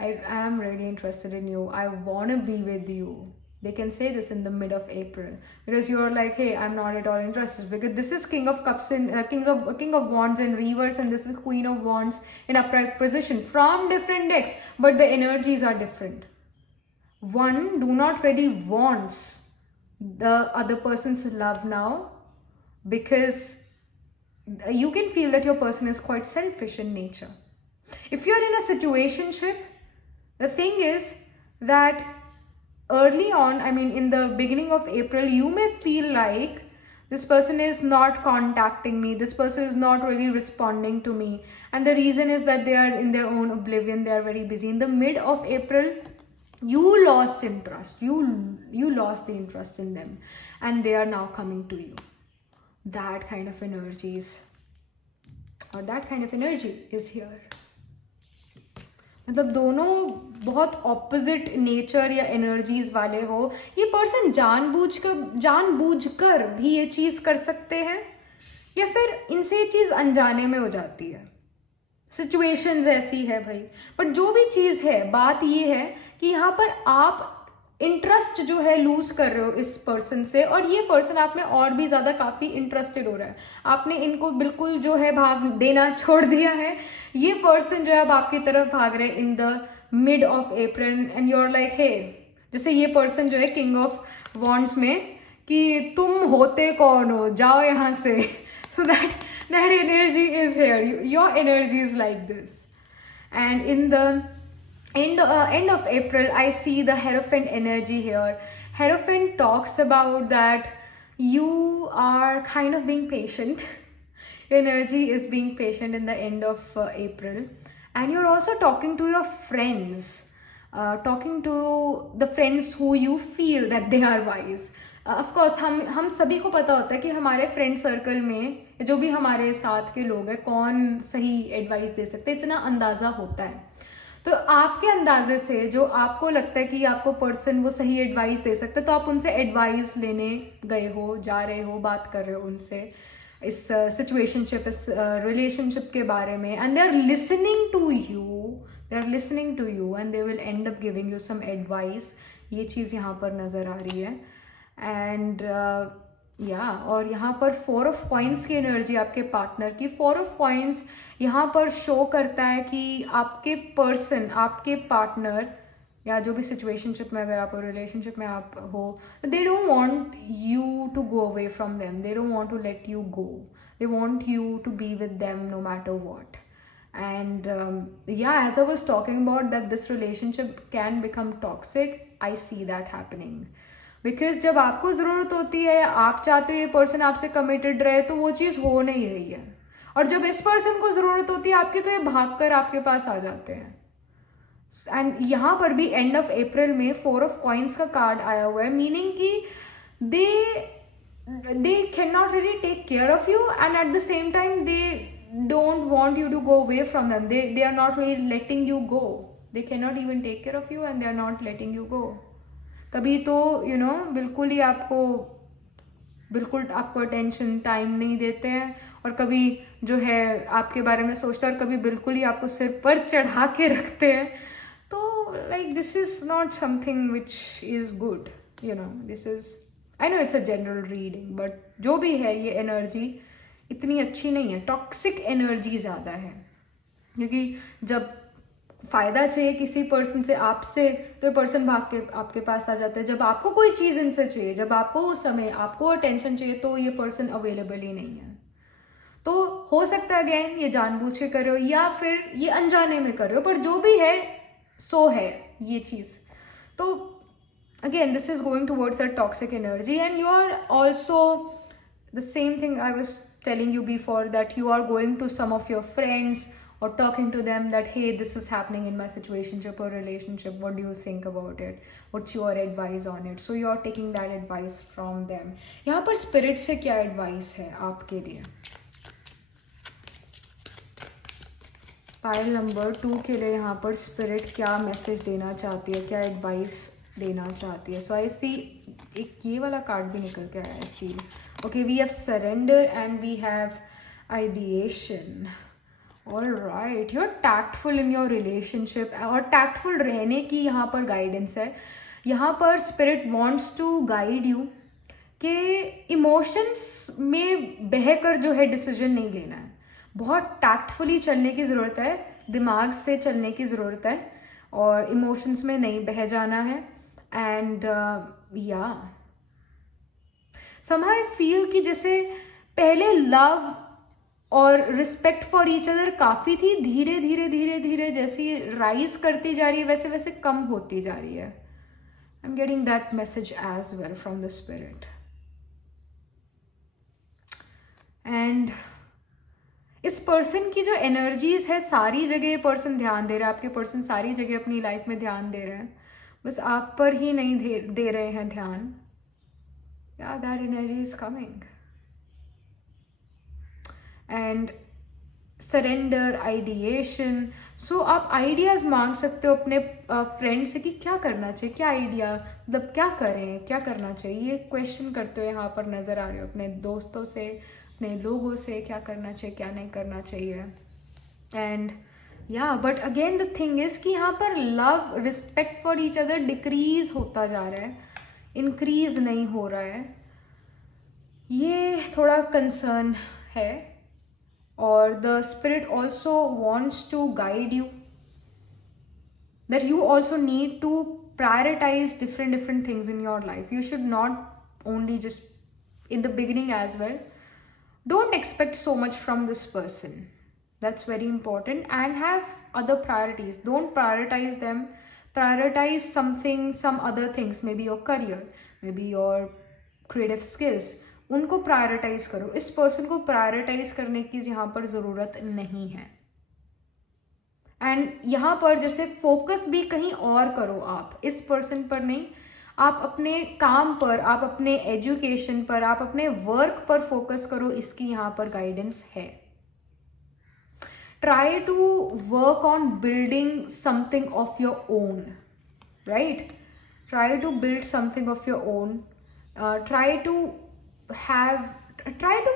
I am really interested in you. I want to be with you. They can say this in the mid of April, because you're like, hey, I'm not at all interested, because this is King of Cups in King of Wands in reverse, and this is Queen of Wands in upright position from different decks, but the energies are different. One do not really wants the other person's love now, because you can feel that your person is quite selfish in nature. If you're in a situationship, the thing is that early on, I mean in the beginning of April, you may feel like this person is not contacting me, this person is not really responding to me, and the reason is that they are in their own oblivion, they are very busy. In the mid of April, you lost interest, you lost the interest in them, and they are now coming to you. That kind of energies, और that kind of energy is here. मतलब दोनों बहुत opposite nature या एनर्जीज वाले हो, ये पर्सन जानबूझकर भी ये चीज कर सकते हैं, या फिर इनसे ये चीज अनजाने में हो जाती है. सिचुएशंस ऐसी है भाई, बट जो भी चीज है, बात ये है कि यहाँ पर आप इंटरेस्ट जो है लूज कर रहे हो इस पर्सन से, और ये पर्सन आप में और भी ज्यादा काफी इंटरेस्टेड हो रहा है. आपने इनको बिल्कुल जो है भाव देना छोड़ दिया है. ये पर्सन जो है अब आपकी तरफ भाग रहे हैं in the mid of April, and you are like, hey, जैसे ये पर्सन जो है किंग ऑफ वॉन्ड्स में, कि तुम होते कौन हो, जाओ यहाँ से. सो that energy is here. Your energy is like this. And in the end of April, I see the Hierophant energy here. Hierophant talks about that you are kind of being patient. Energy is being patient in the end of April. And you're also talking to your friends. Talking to the friends who you feel that they are wise. Of course हम सभी को पता होता है कि हमारे friend circle में जो भी हमारे साथ के लोग हैं कौन सही एडवाइस दे सकते हैं, इतना अंदाज़ा होता है. तो आपके अंदाजे से जो आपको लगता है कि आपको पर्सन वो सही एडवाइस दे सकते हैं, तो आप उनसे एडवाइस लेने गए हो, जा रहे हो, बात कर रहे हो उनसे इस सिचुएशनशिप, इस रिलेशनशिप के बारे में, and they are listening to you and they will end up giving you some advice. ये चीज़ यहाँ पर नज़र आ रही है. एंड और यहाँ पर 4 ऑफ कॉइन्स की एनर्जी आपके पार्टनर की. 4 ऑफ कॉइन्स यहाँ पर शो करता है कि आपके पर्सन, आपके पार्टनर, या जो भी सिचुएशनशिप में अगर आप रिलेशनशिप में आप हो, they don't want you to go away from them, they don't want to let you go, they want you to be with them no matter what. And as I was talking about that this relationship can become toxic, I see that happening. Because जब आपको ज़रूरत होती है, आप चाहते हो ये पर्सन आपसे कमिटेड रहे, तो वो चीज़ हो नहीं रही है. और जब इस पर्सन को ज़रूरत होती है आपकी, तो ये भागकर आपके पास आ जाते हैं. एंड यहाँ पर भी एंड ऑफ अप्रैल में 4 ऑफ कॉइन्स का कार्ड आया हुआ है, मीनिंग कि they can not really take care of you, and at the same time they don't want you to go away from them. They are not really letting you go. They can not even take care of you and they are not letting you go. कभी तो बिल्कुल ही बिल्कुल आपको attention time नहीं देते हैं, और कभी जो है आपके बारे में सोचते हैं, और कभी बिल्कुल ही आपको सिर पर चढ़ा के रखते हैं. तो like this is not something which is good. This is, I know it's a general reading, but जो भी है ये एनर्जी इतनी अच्छी नहीं है. टॉक्सिक एनर्जी ज़्यादा है, क्योंकि जब फ़ायदा चाहिए किसी पर्सन से, आपसे, तो ये पर्सन भाग के आपके पास आ जाता है. जब आपको कोई चीज़ इनसे चाहिए, जब आपको वो समय, आपको अटेंशन चाहिए, तो ये पर्सन अवेलेबल ही नहीं है. तो हो सकता है अगेन ये जानबूझ के कर रहे हो या फिर ये अनजाने में कर रहे हो, पर जो भी है सो है ये चीज़. तो again this is going towards a toxic energy, and you are also the same thing I was telling you before, that you are going to some of your friends or talking to them that, hey, this is happening in my situationship or relationship, what do you think about it, what's your advice on it. So you are taking that advice from them. यहाँ पर spirit से क्या advice है आपके लिए? Pile number 2 के लिए यहाँ पर spirit क्या मैसेज देना चाहती है, क्या एडवाइस देना चाहती है. सो आई सी एक ये वाला कार्ड भी निकल के आया है, feel. Okay, we have surrender and we have ideation. All right, you are tactful in your relationship, और टैक्टफुल रहने की यहाँ पर गाइडेंस है. यहाँ पर spirit wants to guide you कि इमोशंस में बहकर जो है डिसीजन नहीं लेना है, बहुत टैक्टफुली चलने की ज़रूरत है, दिमाग से चलने की ज़रूरत है, और इमोशंस में नहीं बह जाना है. एंड या somehow I फील कि जैसे पहले लव और रिस्पेक्ट फॉर ईच अदर काफ़ी थी, धीरे धीरे धीरे धीरे जैसी राइज करती जा रही है वैसे वैसे कम होती जा रही है. I am getting that message as well from the spirit. And इस पर्सन की जो एनर्जीज है सारी जगह पर्सन ध्यान दे रहा है, आपके पर्सन सारी जगह अपनी लाइफ में ध्यान दे रहे हैं, बस आप पर ही नहीं दे रहे हैं ध्यान. या that energy is coming. And surrender, ideation. So आप आइडियाज़ मांग सकते हो अपने फ्रेंड से कि क्या करना चाहिए, क्या आइडिया, मतलब क्या करें, क्या करना चाहिए, ये क्वेश्चन करते हुए यहाँ पर नज़र आ रहे हो अपने दोस्तों से, अपने लोगों से, क्या करना चाहिए, क्या नहीं करना चाहिए. एंड या but again the thing is कि यहाँ पर love, respect for each other decrease होता जा रहा है, इंक्रीज नहीं हो रहा है. ये थोड़ा कंसर्न है. और the spirit also wants to guide you that you also need to prioritize different things in your life. You should not only just in the beginning as well, don't expect so much from this person. That's very important. And have other priorities. Don't prioritize them. Prioritize something, some other things, maybe your career, maybe your creative skills. उनको प्रायोरिटाइज करो. इस पर्सन को प्रायोरिटाइज करने की यहाँ पर ज़रूरत नहीं है. एंड यहाँ पर जैसे फोकस भी कहीं और करो, आप इस पर्सन पर नहीं, आप अपने काम पर, आप अपने एजुकेशन पर, आप अपने वर्क पर फोकस करो. इसकी यहाँ पर गाइडेंस है. Try to work on building something of your own, right? Try to build something of your own. Try to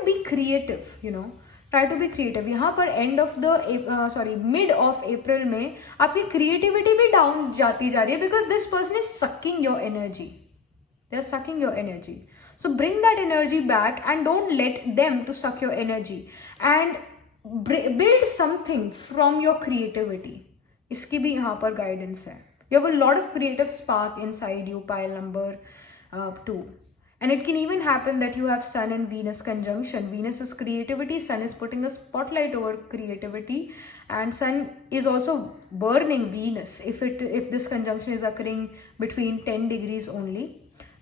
be creative, try to be creative. यहाँ पर मिड ऑफ अप्रैल में आपकी क्रिएटिविटी भी डाउन जाती जा रही है, because this person is sucking your energy. They are sucking your energy. So bring that energy back and don't let them to suck your energy, and build something from your creativity. इसकी भी यहाँ पर guidance है. You have a lot of creative spark inside you, pile number 2. And it can even happen that you have Sun and Venus conjunction. Venus is creativity, Sun is putting a spotlight over creativity, and Sun is also burning Venus if this conjunction is occurring between 10 degrees only.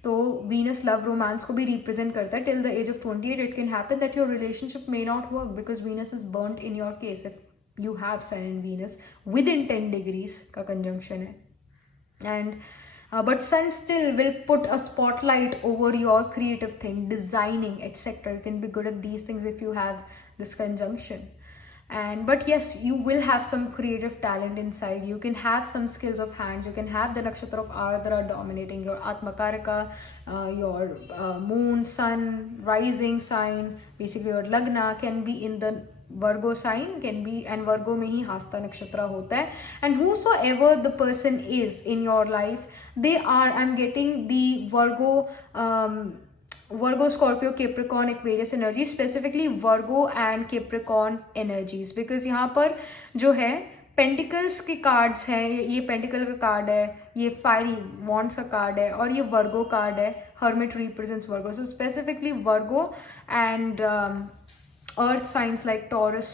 So Venus love romance को भी represent करता है. Till the age of 28 it can happen that your relationship may not work because Venus is burnt in your case if you have Sun and Venus within 10 degrees का conjunction है. And but Sun still will put a spotlight over your creative thing, designing, etc. You can be good at these things if you have this conjunction. But yes, you will have some creative talent inside. You can have some skills of hands. You can have the nakshatra of Ardra dominating your Atmakaraka, your moon, sun, rising sign, basically your Lagna can be in the Virgo sign, can be, and Virgo में ही हास्ता नक्षत्र होता है. And whosoever the person is in your life, they are, I'm getting the Virgo, Scorpio, Capricorn, Aquarius energy, specifically Virgo and Capricorn energies, because यहाँ पर जो है पेंटिकल्स के कार्ड्स हैं, ये पेंटिकल का कार्ड है, ये फायरी वॉन्ड्स का कार्ड है, और ये वर्गो कार्ड है. Hermit represents Virgo. सो स्पेसिफिकली Virgo and earth signs like Taurus,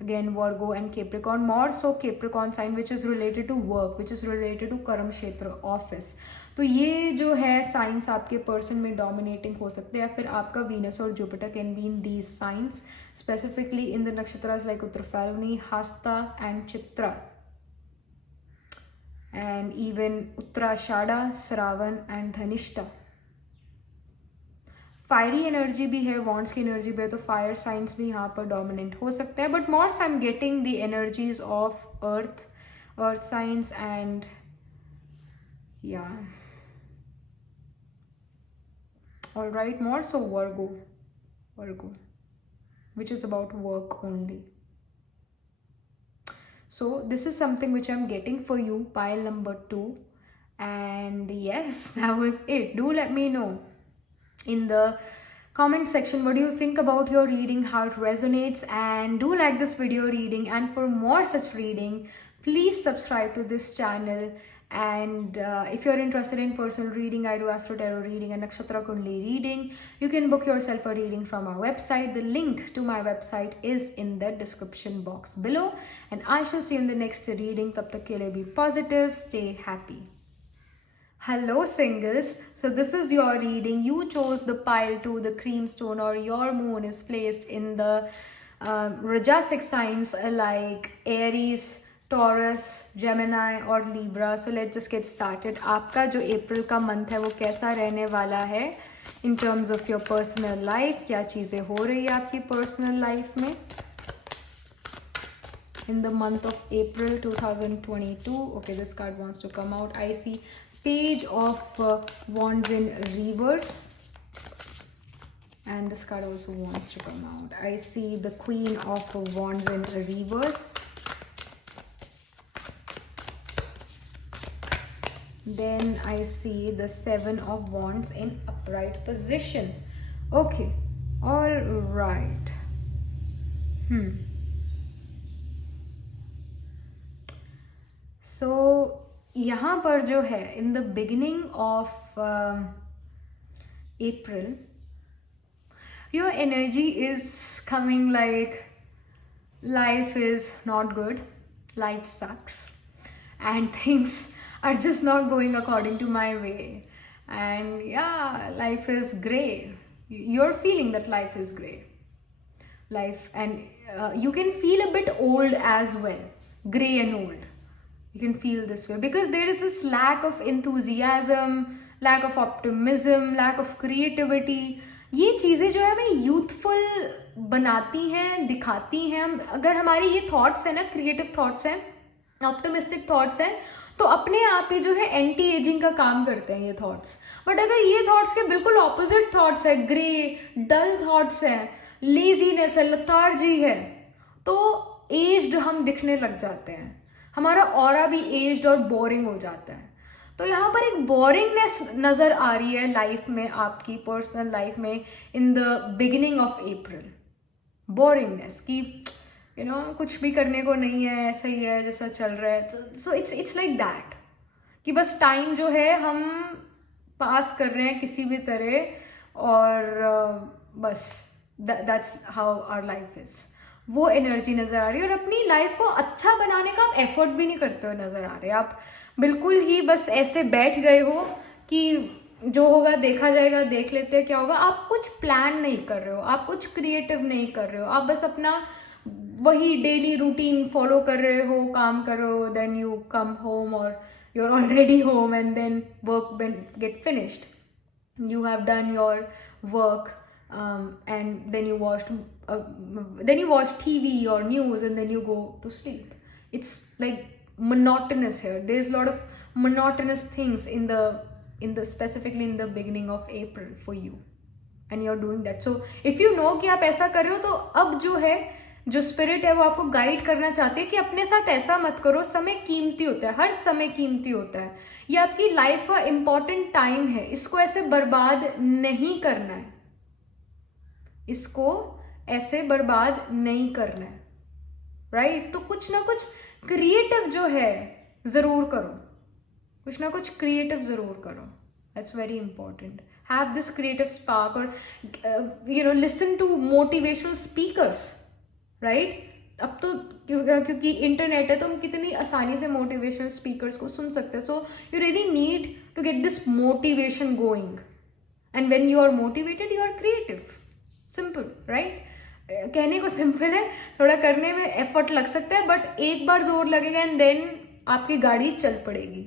again Virgo and Capricorn, more so Capricorn sign which is related to work, which is related to कर्म क्षेत्र, ऑफिस. तो ये जो है साइंस आपके पर्सन में डोमिनेटिंग हो सकते हैं. फिर आपका वीनस और Jupiter can be in these signs, specifically in the nakshatras like Uttara Phalguni, Hasta and Chitra, and even Uttarashadha, Shravana and Dhanishta. Fiery energy भी है, वॉन्ड्स की एनर्जी भी है, तो फायर साइंस भी यहाँ पर डोमिनेंट हो सकते हैं. But more I am getting the energies of earth signs and या alright, more so Virgo which is about work only. So this is something which I'm getting for you, pile number 2. And yes, that was it. Do let me know in the comment section what do you think about your reading, how it resonates, and do like this video reading. And for more such reading, please subscribe to this channel. And if you're interested in personal reading, I do Astro Tarot reading and Nakshatra Kundli reading. You can book yourself a reading from our website. The link to my website is in the description box below. And I shall see you in the next reading. Tab tak ke liye be positive, stay happy. Hello singles, so this is your reading. You chose the pile 2, the cream stone, or your moon is placed in the Rajasic signs like Aries, Taurus, Gemini और Libra. So let's just get started. आपका जो अप्रैल का मंथ है वो कैसा रहने वाला है in terms of your personal life? क्या चीज़ें हो रही है आपकी personal life में in the month of April 2022? Okay, this card wants to come out. I see Page of Wands in reverse, and this card also wants to come out. I see the Queen of Wands in reverse. Then I see the Seven of Wands in upright position. Okay, all right. So यहाँ पर जो है in the beginning of April, your energy is coming like life is not good, life sucks, and things are just not going according to my way. And yeah, life is gray. You're feeling that life is gray. Life, and you can feel a bit old as well, gray and old. You can feel this way because there is this lack of enthusiasm, lack of optimism, lack of creativity. ये चीज़ें जो है हमें यूथफुल बनाती हैं, दिखाती हैं. अगर हमारी ये थॉट्स हैं ना, क्रिएटिव थॉट्स हैं, ऑप्टिमिस्टिक थॉट्स हैं, तो अपने आप ही जो है एंटी एजिंग का काम करते हैं ये थॉट्स. बट अगर ये थॉट्स के बिल्कुल ऑपोजिट थॉट्स है, ग्रे डल थॉट्स हैं, लेजीनेस है, लतारजी है, तो एज्ड हम दिखने लग जाते हैं. हमारा ऑरा भी एज्ड और बोरिंग हो जाता है. तो यहाँ पर एक बोरिंगनेस नज़र आ रही है लाइफ में, आपकी पर्सनल लाइफ में इन द बिगिनिंग ऑफ अप्रैल. बोरिंगनेस कि यू नो कुछ भी करने को नहीं है, ऐसा ही है जैसा चल रहा है. सो इट्स लाइक दैट कि बस टाइम जो है हम पास कर रहे हैं किसी भी तरह, और बस that's how our life is. वो एनर्जी नज़र आ रही है. और अपनी लाइफ को अच्छा बनाने का आप एफर्ट भी नहीं करते हुए नज़र आ रहे. आप बिल्कुल ही बस ऐसे बैठ गए हो कि जो होगा देखा जाएगा, देख लेते हैं क्या होगा. आप कुछ प्लान नहीं कर रहे हो, आप कुछ क्रिएटिव नहीं कर रहे हो, आप बस अपना वही डेली रूटीन फॉलो कर रहे हो, काम कर रहे हो. देन यू कम होम और you are already home and then work get finished. You have done your work and then you watch TV or news and then you go to sleep. It's like monotonous here. There's a lot of monotonous things in the specifically in the beginning of April for you, and you're doing that. So if you know कि आप ऐसा कर रहे हो, तो अब जो है, जो स्पिरिट है वो आपको गाइड करना चाहती है कि अपने साथ ऐसा मत करो. समय कीमती होता है, हर समय कीमती होता है. ये आपकी लाइफ का इम्पॉर्टेंट टाइम है, इसको ऐसे बर्बाद नहीं करना है, इसको ऐसे बर्बाद नहीं करना है. राइट? तो कुछ ना कुछ क्रिएटिव जो है ज़रूर करो, कुछ ना कुछ क्रिएटिव ज़रूर करो. That's very important. Have this creative spark, और listen to motivational speakers. Right? अब तो क्योंकि इंटरनेट है तो हम कितनी आसानी से मोटिवेशनल स्पीकर्स को सुन सकते हैं. So you really need to get this motivation going, and when you are motivated you are creative. Simple, right? कहने को सिंपल है, थोड़ा करने में एफर्ट लग सकता है, बट एक बार जोर लगेगा एंड देन आपकी गाड़ी चल पड़ेगी.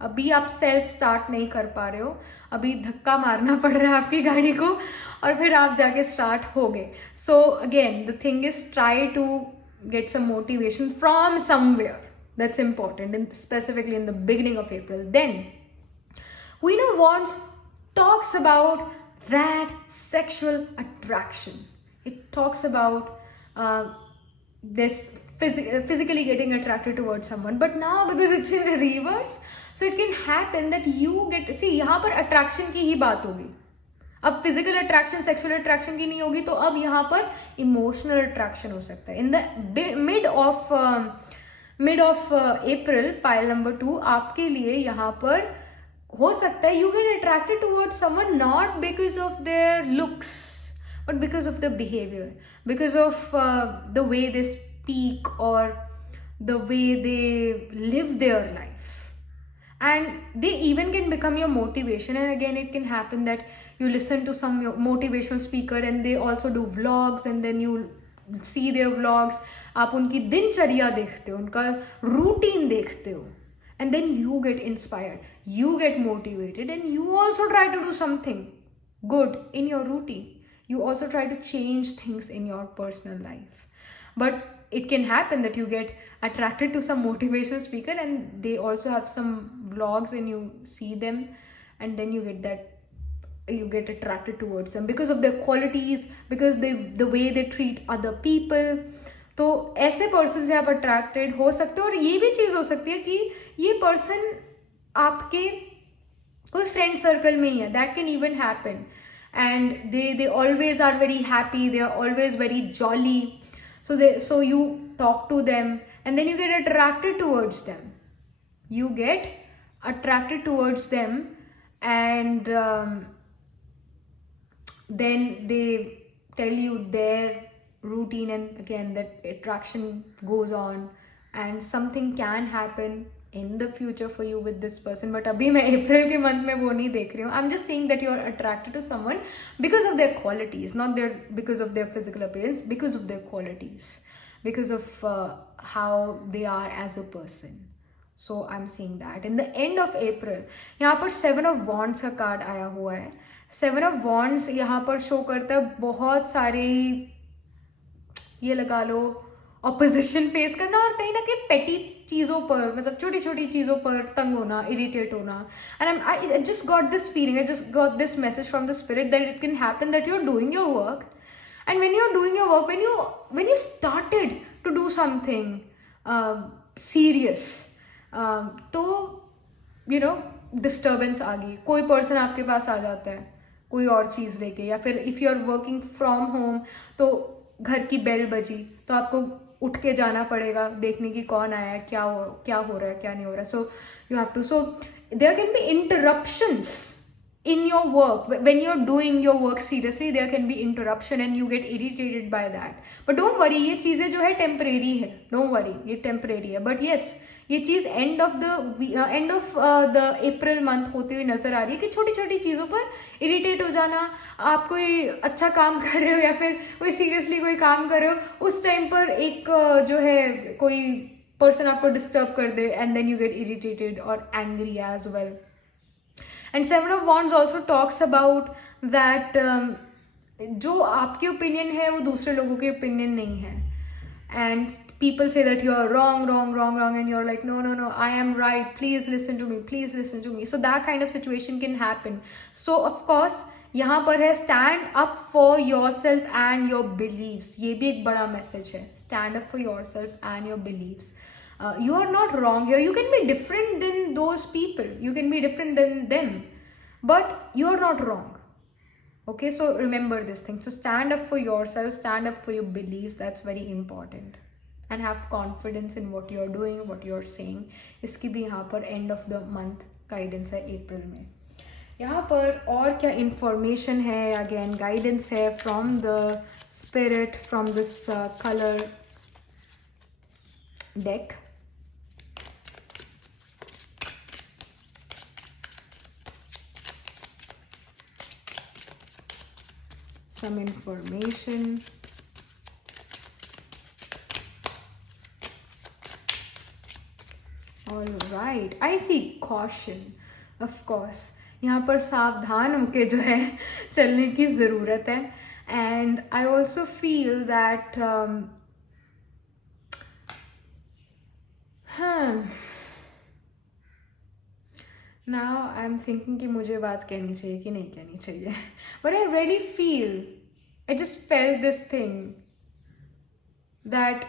अभी आप सेल्फ स्टार्ट नहीं कर पा रहे हो, अभी धक्का मारना पड़ रहा है आपकी गाड़ी को, और फिर आप जाके स्टार्ट हो गए. So again the thing is try to get some motivation from somewhere. That's important, in specifically in the beginning of April. Then Queen of Wands talks about that sexual attraction. It talks about this physically getting attracted towards someone, but now because it's in reverse, so it can happen that you get, see यहाँ पर attraction की ही बात होगी, अब physical attraction sexual attraction की नहीं होगी, तो अब यहाँ पर इमोशनल अट्रैक्शन हो सकता है. इन the mid of April pile number 2 आपके लिए यहाँ पर हो सकता है you get attracted towards someone not because of their looks but because of the behavior, because of the way they speak or the way they live their life, and they even can become your motivation. And again, it can happen that you listen to some motivational speaker and they also do vlogs, and then you see their vlogs, आप उनकी दिनचर्या देखते हो, उनका रूटीन देखते हो, and then you get inspired, you get motivated, and you also try to do something good in your routine. You also try to change things in your personal life. But it can happen that you get attracted to some motivational speaker and they also have some vlogs and you see them, and then you get attracted towards them because of their qualities, because the way they treat other people. तो ऐसे पर्सन से आप अट्रैक्टेड हो सकते हो. और ये भी चीज़ हो सकती है कि ये पर्सन आपके कोई फ्रेंड सर्कल में ही है. That can even happen. And they always are very happy, they are always very jolly, so you talk to them and then you get attracted towards them, and then they tell you their routine, and again that attraction goes on, and something can happen in the future for you with this person. But abhi main April ke month mein wo nahi dekh rahi hu. I'm just saying that you are attracted to someone because of their qualities, not because of their physical appearance, because of their qualities, because of how they are as a person. So I'm seeing that in the end of April. यहाँ पर 7 of Wands का card आया हुआ है. 7 of Wands यहाँ पर show करता है बहुत सारे, ये लगा लो, ऑपोजिशन फेस करना, और कहीं ना कहीं पेटी चीज़ों पर, मतलब छोटी छोटी चीज़ों पर तंग होना, इरिटेट होना. And I just got this feeling, I just got this message from the spirit that it can happen that you are doing your work, and when you are doing your work, when you started to do something serious, तो you know disturbance आ गई, कोई पर्सन आपके पास आ जाता है कोई और चीज़ लेके, या फिर if you are working from home तो घर की बेल बजी तो आपको उठ के जाना पड़ेगा देखने की कौन आया है, क्या हो रहा है, क्या नहीं हो रहा है. So you have to, so there can be interruptions in your work. When you're doing your work seriously, there can be interruption and you get irritated by that. But don't worry, ये चीज़ें जो है temporary है. Don't worry, ये temporary है. But yes, ये चीज़ end of the April month होते हुए नजर आ रही है कि छोटी छोटी चीज़ों पर irritate हो जाना. आप कोई अच्छा काम कर रहे हो या फिर कोई seriously कोई काम कर रहे हो, उस टाइम पर एक जो है कोई person आपको disturb कर दे, and then you get irritated or angry as well. And 7 of Wands also talks about that जो आपकी ओपिनियन है वो दूसरे लोगों की ओपिनियन नहीं है, and people say that you are wrong, and you're like no, I am right, please listen to me. So that kind of situation can happen. So of course यहाँ पर है stand up for yourself and your beliefs. ये भी एक बड़ा मैसेज है, stand up for yourself and your beliefs. You are not wrong here. You can be different than those people, you can be different than them, but you are not wrong. Okay, so remember this thing. So stand up for yourself, stand up for your beliefs. That's very important. And have confidence in what you're doing, what you're saying. इसकी भी यहाँ पर end of the month guidance है अप्रैल में. यहाँ पर और क्या information है, again guidance है from the spirit, from this color deck. Some information. All right, I see caution. Of course, यहाँ पर सावधान होके जो है चलने की ज़रूरत है. And I also feel that now I'm thinking कि मुझे बात कहनी चाहिए कि नहीं कहनी चाहिए. But I really feel, I just felt this thing that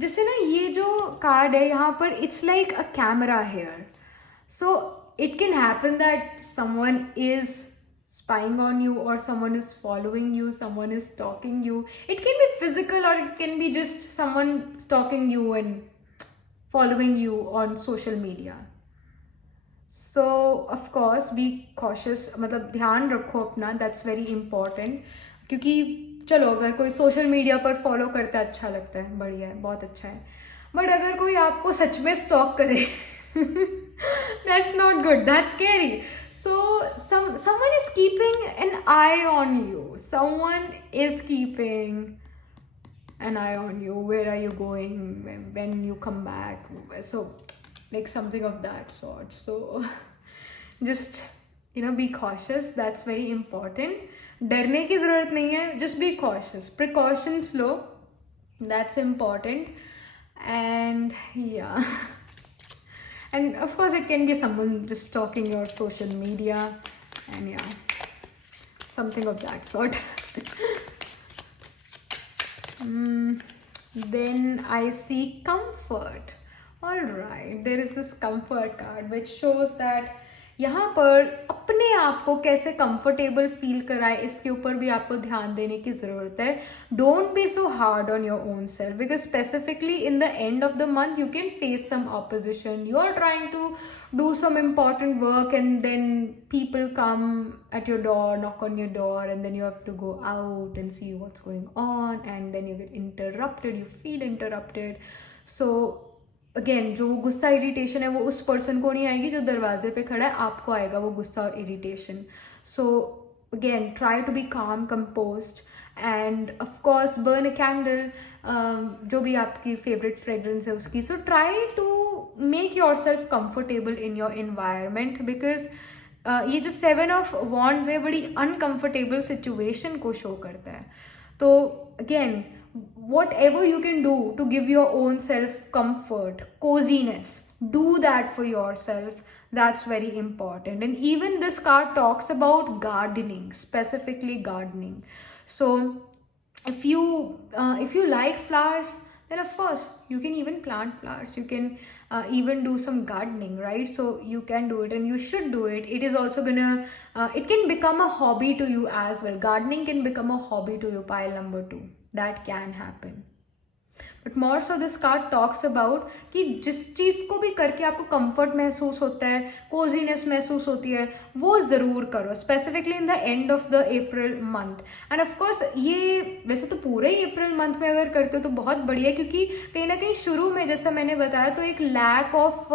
जैसे ना ये जो कार्ड है यहाँ पर it's like a camera here. So it can happen that someone is spying on you, or someone is following you, someone is stalking you. It can be physical, or it can be just someone stalking you and following you on social media. So of course be cautious, मतलब ध्यान रखो अपना, that's very important. क्योंकि चलो अगर कोई social media पर फॉलो करता है अच्छा लगता है, बढ़िया है, बहुत अच्छा है. बट अगर कोई आपको सच में स्टॉक करे that's not good, that's scary. So someone is keeping an eye on you, someone is keeping an eye on you. Where are you going, when you come back? So like something of that sort. So just be cautious, that's very important. डरने की ज़रूरत नहीं है, just be cautious, precautions low, that's important. And yeah, and of course it can be someone just stalking your social media, and yeah, something of that sort. Then I see comfort. All right, there is this comfort card which shows that यहाँ पर अपने आप को कैसे comfortable feel कराए, इसके ऊपर भी आपको ध्यान देने की ज़रूरत है. Don't be so hard on your own self, because specifically in the end of the month you can face some opposition. You are trying to do some important work, and then people come at your door, knock on your door, and then you have to go out and see what's going on, and then you get interrupted, you feel interrupted. So again जो गुस्सा इरिटेशन है वो उस पर्सन को नहीं आएगी जो दरवाजे पे खड़ा है, आपको आएगा वो गुस्सा और irritation. So again try to be calm, composed, and of course burn a candle, जो भी आपकी फेवरेट फ्रेग्रेंस है उसकी. So try to make yourself comfortable in your environment, because ये जो 7 ऑफ वॉन्ड्स है बड़ी अनकंफर्टेबल सिचुएशन को शो करता है. तो again whatever you can do to give your own self comfort, coziness, do that for yourself. That's very important. And even this card talks about gardening, specifically gardening. So if you like flowers, then of course you can even plant flowers, you can even do some gardening, right? So you can do it, and you should do it. It is also gonna it can become a hobby to you as well. Gardening can become a hobby to you, pile number 2. That can happen. But more so this card talks about कि जिस चीज़ को भी करके आपको कंफर्ट महसूस होता है, कोजीनेस महसूस होती है, वो ज़रूर करो, specifically in the end of the April month. And of course ये वैसे तो पूरे ही अप्रैल मंथ में अगर करते हो तो बहुत बढ़िया है, क्योंकि कहीं ना कहीं शुरू में जैसा मैंने बताया तो एक लैक ऑफ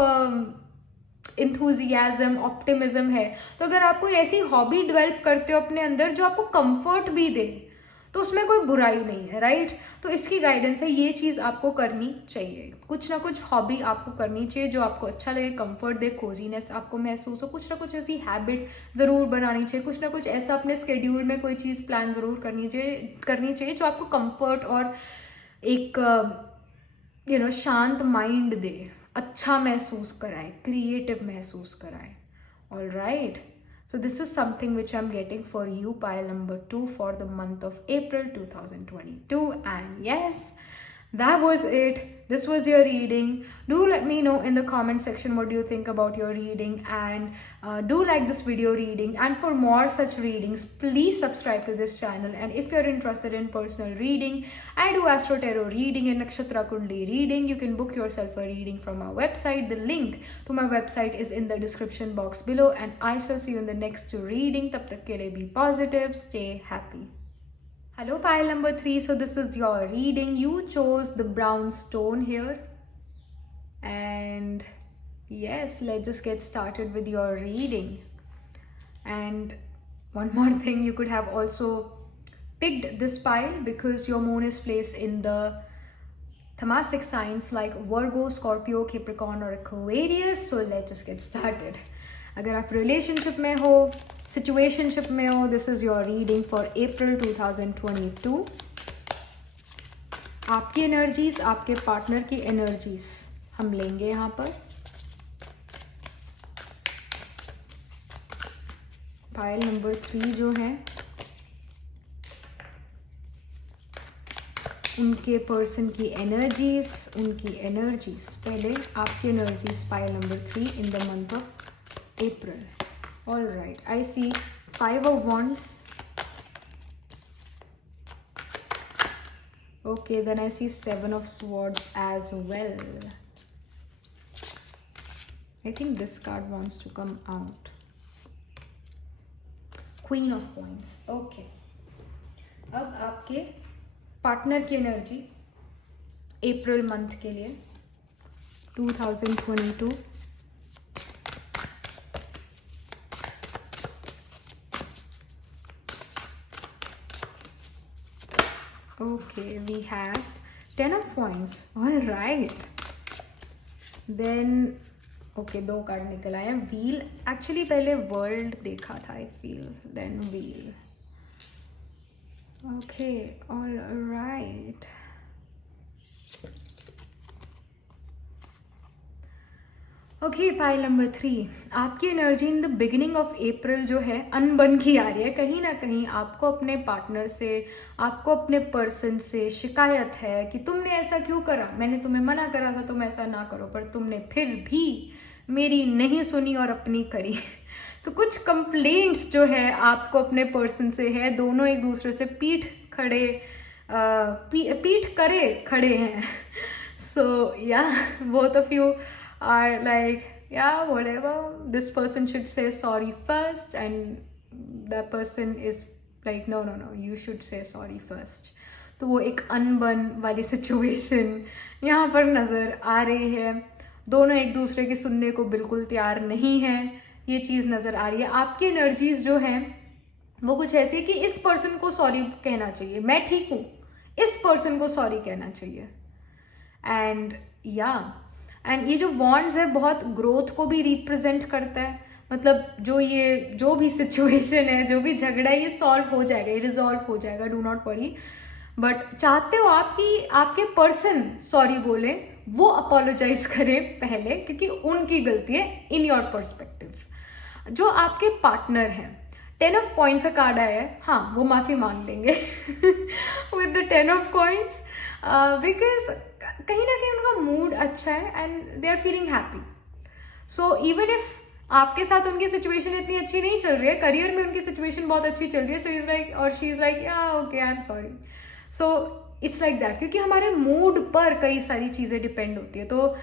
इंथुजियाज्म, ऑप्टिमिज्म है. तो अगर आप कोई ऐसी हॉबी डेवलप करते हो अपने अंदर जो आपको कंफर्ट भी दे, तो उसमें कोई बुराई नहीं है, राइट? तो इसकी गाइडेंस है, ये चीज़ आपको करनी चाहिए. कुछ ना कुछ हॉबी आपको करनी चाहिए जो आपको अच्छा लगे, कंफर्ट दे, कोजीनेस आपको महसूस हो. कुछ ना कुछ ऐसी हैबिट ज़रूर बनानी चाहिए, कुछ ना कुछ ऐसा अपने स्केड्यूल में कोई चीज़ प्लान ज़रूर करनी चाहिए जो आपको कंफर्ट और एक शांत माइंड दे, अच्छा महसूस कराए, क्रिएटिव महसूस कराए. All right, so this is something which I'm getting for you, pile number 2, for the month of April 2022. And yes, that was it. This was your reading. Do let me know in the comment section what do you think about your reading, and do like this video reading. And for more such readings, please subscribe to this channel. And if you're interested in personal reading, I do Astro Tarot reading and Nakshatra Kundli reading. You can book yourself a reading from our website. The link to my website is in the description box below. And I shall see you in the next reading. Tab tak ke liye be positive, stay happy. Hello pile number 3, so this is your reading. You chose the brown stone here, and yes, let's just get started with your reading. And one more thing, you could have also picked this pile because your moon is placed in the Tamasic signs like Virgo, Scorpio, Capricorn or Aquarius. So let's just get started. अगर आप रिलेशनशिप में हो, सिचुएशनशिप में हो, this is your reading for अप्रैल 2022. आपकी एनर्जीज, आपके पार्टनर की एनर्जीज हम लेंगे यहाँ पर. पाइल नंबर 3 जो है उनके पर्सन की एनर्जीज, पहले आपकी energies pile number 3 in the month of April. All right, I see 5 of wands. Okay, then I see 7 of swords as well. I think this card wants to come out. Queen of Wands. Okay. अब आपके पार्टनर की energy April month के लिए 2022. Okay, we have 10 of coins. All right. Then okay, 2 card निकल आए. Wheel, actually पहले world देखा था I feel, then wheel. Okay, all right. Okay, pile number 3. आपकी energy in the beginning of April जो है अनबन की आ रही है. कहीं ना कहीं आपको अपने पार्टनर से, आपको अपने पर्सन से शिकायत है कि तुमने ऐसा क्यों करा, मैंने तुम्हें मना करा था तुम ऐसा ना करो, पर तुमने फिर भी मेरी नहीं सुनी और अपनी करी. तो कुछ कंप्लेंट्स जो है आपको अपने पर्सन से है. दोनों एक दूसरे से पीठ करे खड़े हैं. सो या, both of you are like, yeah, whatever, this person should say sorry first, and that person is like, no, you should say sorry first. तो वो एक अनबन वाली सिचुएशन यहाँ पर नज़र आ रही है. दोनों एक दूसरे की सुनने को बिल्कुल तैयार नहीं है, ये चीज़ नज़र आ रही है. आपकी एनर्जीज जो हैं वो कुछ ऐसी कि इस पर्सन को सॉरी कहना चाहिए, मैं ठीक हूँ, इस पर्सन को सॉरी कहना चाहिए. एंड एंड ये जो वॉन्ड्स है बहुत ग्रोथ को भी रिप्रेजेंट करता है. मतलब जो भी सिचुएशन है, जो भी झगड़ा है, ये सॉल्व हो जाएगा, ये रिजॉल्व हो जाएगा, डू नॉट वरी. बट चाहते हो आपके पर्सन सॉरी बोले, वो अपोलोजाइज करें पहले, क्योंकि उनकी गलती है इन योर पर्सपेक्टिव. जो आपके पार्टनर हैं, 10 of coins का कार्ड आया है, हाँ वो माफ़ी मांग लेंगे with the 10 of coins, because कहीं ना कहीं उनका मूड अच्छा है and they are feeling happy. So even if आपके साथ उनकी सिचुएशन इतनी अच्छी नहीं चल रही है, करियर में उनकी सिचुएशन बहुत अच्छी चल रही है, सो इज लाइक, और शी इज़ लाइक, या okay I am sorry. So it's like that, क्योंकि हमारे मूड पर कई सारी चीज़ें डिपेंड होती है. तो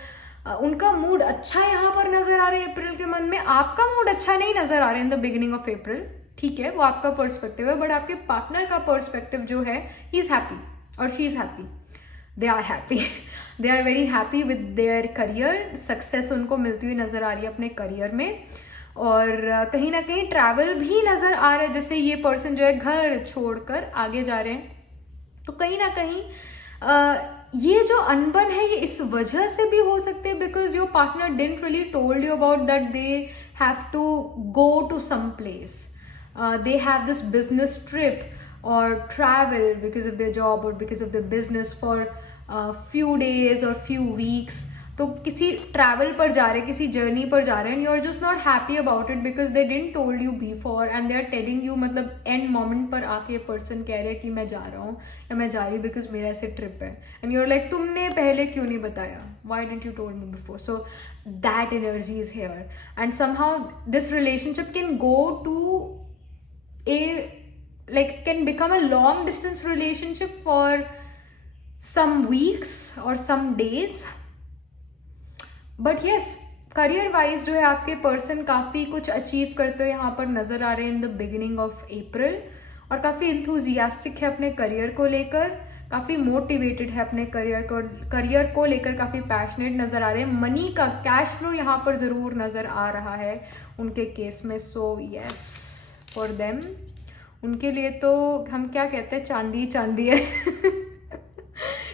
उनका मूड अच्छा यहाँ पर नज़र आ रहा है अप्रैल के मंथ में. आपका मूड अच्छा नहीं नज़र आ रहा है इन द बिगिनिंग ऑफ अप्रैल. ठीक है, वो आपका पर्सपेक्टिव है, बट आपके पार्टनर का पर्सपेक्टिव जो है, ही इज़ हैप्पी और she is happy. They are happy, they are very happy with their career. Success उनको मिलती हुई नज़र आ रही है अपने करियर में. और कहीं ना कहीं ट्रैवल भी नज़र आ रहा है, जैसे ये पर्सन जो है घर छोड़कर आगे जा रहे हैं. तो कहीं ना कहीं ये जो अनबन है ये इस वजह से भी हो सकते हैं, because your partner didn't really told you about that they have to go to some place, they have this business trip or travel because of their job or because of their business for few days or few weeks. तो किसी ट्रैवल पर जा रहे हैं, किसी जर्नी पर जा रहे हैं, you are just not happy about it because they didn't told you before and they are telling you. मतलब एंड मोमेंट पर आके पर्सन कह रहे हैं कि मैं जा रहा हूँ या मैं जा रही हूँ बिकॉज मेरा ऐसे ट्रिप है, एंड यू आर लाइक, तुमने पहले क्यों नहीं बताया, why didn't you told me before. So that energy is here and somehow this relationship can go to can become a long distance relationship for some weeks or some days. But yes, career wise जो है आपके पर्सन काफ़ी कुछ अचीव करते हुए यहाँ पर नज़र आ रहे हैं in the beginning of April, और काफ़ी इंथुजियास्टिक है अपने करियर को लेकर, काफ़ी मोटिवेटेड है अपने करियर को लेकर, काफ़ी पैशनेट नज़र आ रहे हैं. मनी का कैश फ्लो यहाँ पर ज़रूर नज़र आ रहा है उनके केस में. सो यस, फॉर देम, उनके लिए तो हम क्या कहते हैं, चांदी है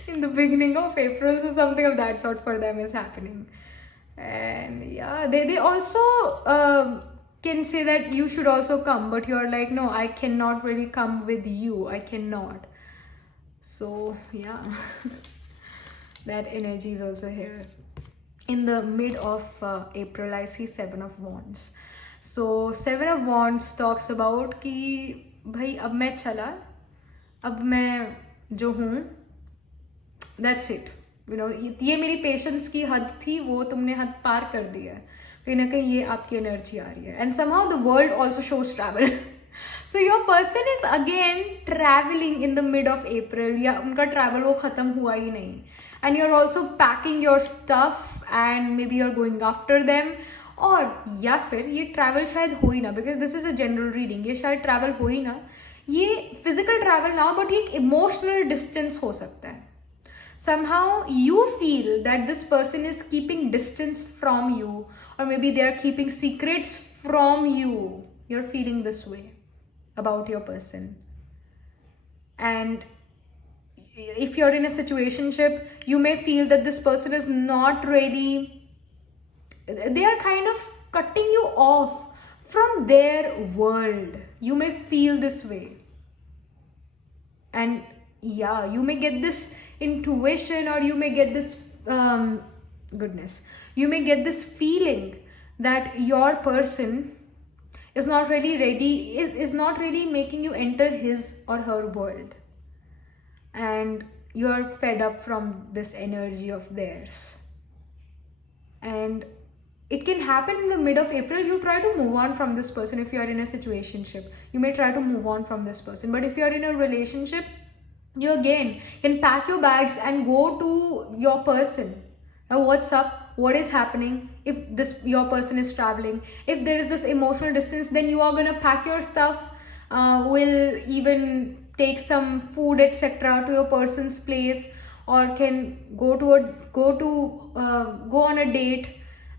इन the beginning of April. So something of that sort for them is happening. And या they also can say that you should also come, but you are like, no, I cannot really come with you, I cannot. So yeah that energy is also here. In the mid of April I see 7 of wands. So 7 of wands talks about कि भाई अब मैं चला, अब मैं जो हूँ that's it, you know, ये मेरी पेशेंस की हद थी, वो तुमने हद पार कर दिया है, कहीं ना कहीं ये आपकी एनर्जी आ रही है. And somehow the world also shows travel. So your person is again travelling in the mid of April, या उनका ट्रैवल वो खत्म हुआ ही नहीं. And you are also packing your stuff and may be you are going after them. और या फिर ये ट्रैवल शायद हो ही ना, because this is a general reading, ये शायद ट्रैवल हो ही ना, ये फिजिकल ट्रैवल ना हो, बट ये एक इमोशनल डिस्टेंस हो सकता है. somehow you feel that this person is keeping distance from you, or maybe they are keeping secrets from you. You're feeling this way about your person. And if you're in a situationship, you may feel that this person is not ready, they are kind of cutting you off from their world. You may feel this way. And yeah, you may get this intuition, or you may get this you may get this feeling that your person is not really ready, is not really making you enter his or her world, and you are fed up from this energy of theirs. And it can happen in the mid of April. You try to move on from this person. If you are in a situationship, you may try to move on from this person. But if you are in a relationship, you again can pack your bags and go to your person. Now, what's up? What is happening? If your person is traveling, if there is this emotional distance, then you are gonna pack your stuff. Will even take some food, etc., to your person's place, or can go on a date.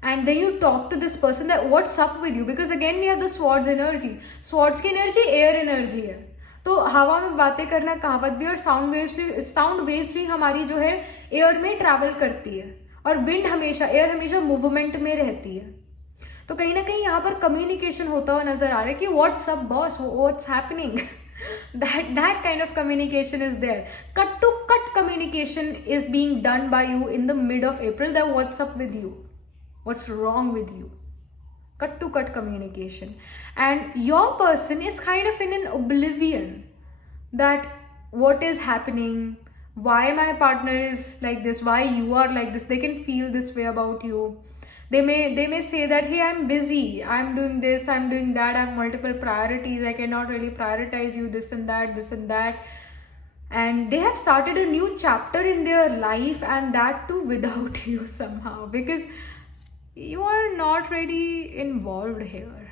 And then you talk to this person that what's up with you, because again we have the swords energy. Swords की energy air energy है, तो हवा में बातें करना कहावत भी, और साउंड वेव्स भी हमारी जो है एयर में ट्रैवल करती है, और विंड हमेशा, एयर हमेशा मूवमेंट में रहती है. तो कहीं ना कहीं यहाँ पर कम्युनिकेशन होता हुआ नजर आ रहा है कि what's up boss, what's happening. that kind of communication is there. Cut to cut communication is being done by you in the mid of April. That what's up with you, what's wrong with you. Cut to cut communication. And your person is kind of in an oblivion that what is happening, why my partner is like this, why you are like this. They can feel this way about you. They may say that, hey, I'm busy, I'm doing this, I'm doing that, I have multiple priorities, I cannot really prioritize you, this and that. And they have started a new chapter in their life, and that too without you somehow, because you are not really involved here.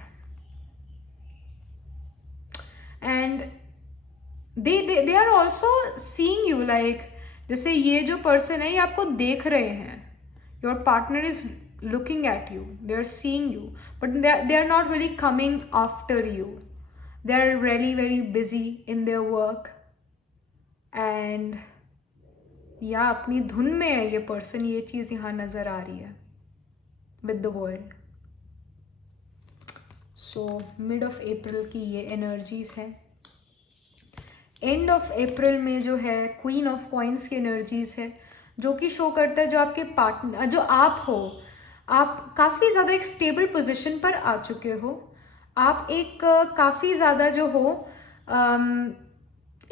And they are also seeing you, like जैसे ये जो person है ये आपको देख रहे हैं. Your partner is looking at you, they are seeing you, but they are not really coming after you. They are really very busy in their work, and या अपनी धुन में है ये person. ये चीज़ यहाँ नज़र आ रही है with the world. So mid of April की ये energies हैं. एंड ऑफ अप्रैल में जो है क्वीन ऑफ कॉइन्स की एनर्जीज है, जो कि शो करता है जो आपके पार्टनर, जो आप हो, आप काफ़ी ज़्यादा एक स्टेबल पोजीशन पर आ चुके हो. आप एक काफ़ी ज़्यादा जो हो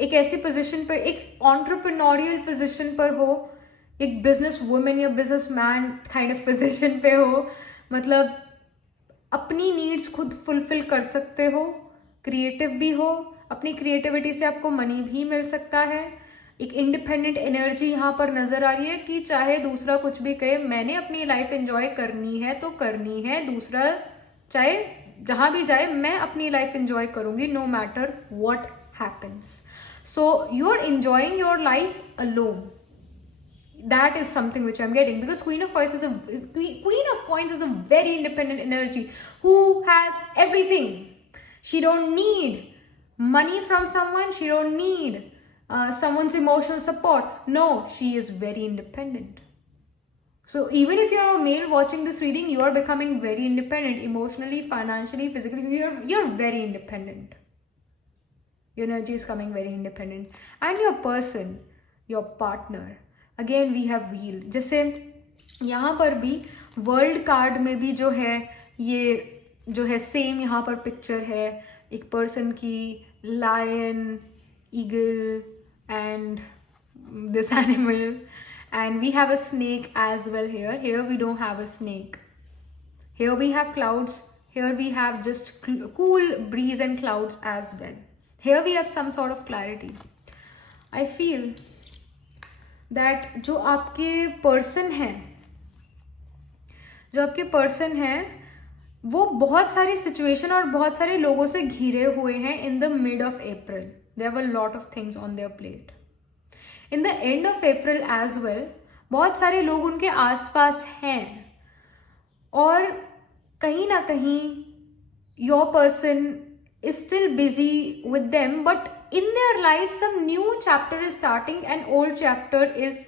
एक ऐसी पोजीशन पर, एक एंटरप्रेन्योरियल पोजीशन पर हो, एक बिजनेस वुमेन या business man kind of position पे हो. मतलब अपनी नीड्स खुद फुलफिल कर सकते हो, क्रिएटिव भी हो, अपनी क्रिएटिविटी से आपको मनी भी मिल सकता है. एक इंडिपेंडेंट एनर्जी यहाँ पर नजर आ रही है कि चाहे दूसरा कुछ भी कहे, मैंने अपनी लाइफ एंजॉय करनी है तो करनी है, दूसरा चाहे जहाँ भी जाए मैं अपनी लाइफ एंजॉय करूंगी, no matter what happens. So you are enjoying your life alone. That is something which I'm getting, because Queen of Coins is a very independent energy who has everything. She don't need money from someone, she don't need someone's emotional support. No, she is very independent. So even if you're a male watching this reading, you are becoming very independent emotionally, financially, physically. You're very independent. Your energy is coming very independent. And your person, your partner, again we have wheel. जैसे यहाँ पर भी world card में भी जो है ये जो है सेम यहाँ पर पिक्चर है एक पर्सन की, lion, eagle and this animal, and we have a snake as well here. Here we don't have a snake. Here we have clouds. Here we have just cool breeze and clouds as well. Here we have some sort of clarity. I feel that जो आपके पर्सन है वो बहुत सारी सिचुएशन और बहुत सारे लोगों से घिरे हुए हैं in the mid of April. There were lot of things on their plate. In the end of April as well बहुत सारे लोग उनके आसपास हैं और कहीं ना कहीं your person is still busy with them, but in their life some new chapter is starting and old chapter is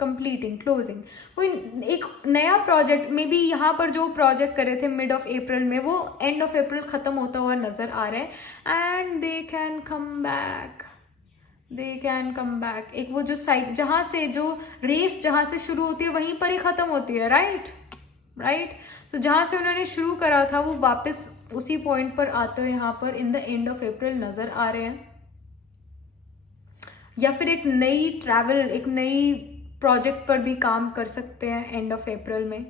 completing, closing. कोई एक नया प्रोजेक्ट मे बी यहाँ पर जो प्रोजेक्ट कर रहे थे मिड ऑफ अप्रैल में वो एंड ऑफ अप्रैल खत्म होता हुआ नजर आ रहा है. And they can come back. एक वो जो साइड जहाँ से जो रेस जहाँ से शुरू होती है वहीं पर ही खत्म होती है. राइट. तो जहाँ से उन्होंने शुरू करा था वो वापस उसी पॉइंट पर आते हुए यहाँ पर इन द एंड ऑफ अप्रैल नजर आ रहे हैं. या फिर एक नई ट्रैवल, एक नई प्रोजेक्ट पर भी काम कर सकते हैं एंड ऑफ अप्रैल में.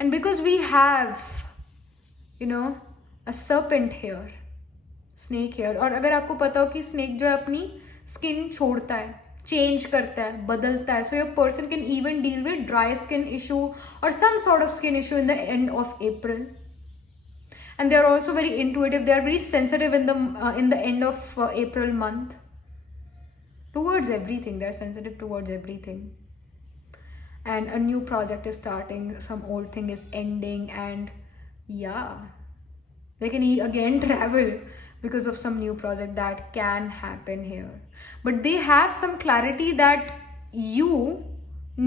And because we have a serpent here, snake here. और अगर आपको पता हो कि स्नेक जो है अपनी स्किन छोड़ता है, चेंज करता है, बदलता है. So your person can even deal with dry skin issue or some sort of skin issue in the end of April. And they are also very intuitive. They are very sensitive in the end of April month towards everything. They are sensitive towards everything. And a new project is starting. Some old thing is ending, and yeah, they can again travel because of some new project that can happen here. But they have some clarity that you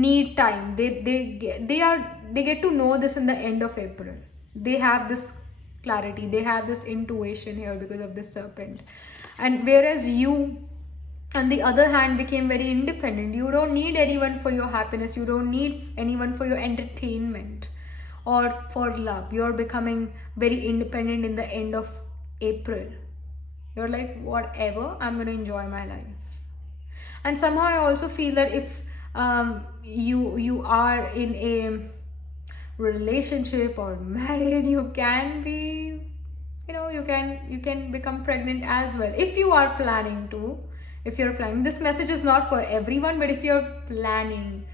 need time. They get to know this in the end of April. They have this clarity, they have this intuition here because of this serpent. And whereas you on the other hand became very independent. You don't need anyone for your happiness, you don't need anyone for your entertainment or for love. You're becoming very independent in the end of April. You're like, whatever, I'm going to enjoy my life. And somehow I also feel that if you are in a relationship or married, you can be, you can become pregnant as well if you are planning to. If you're planning, this message is not for everyone, but if you're planning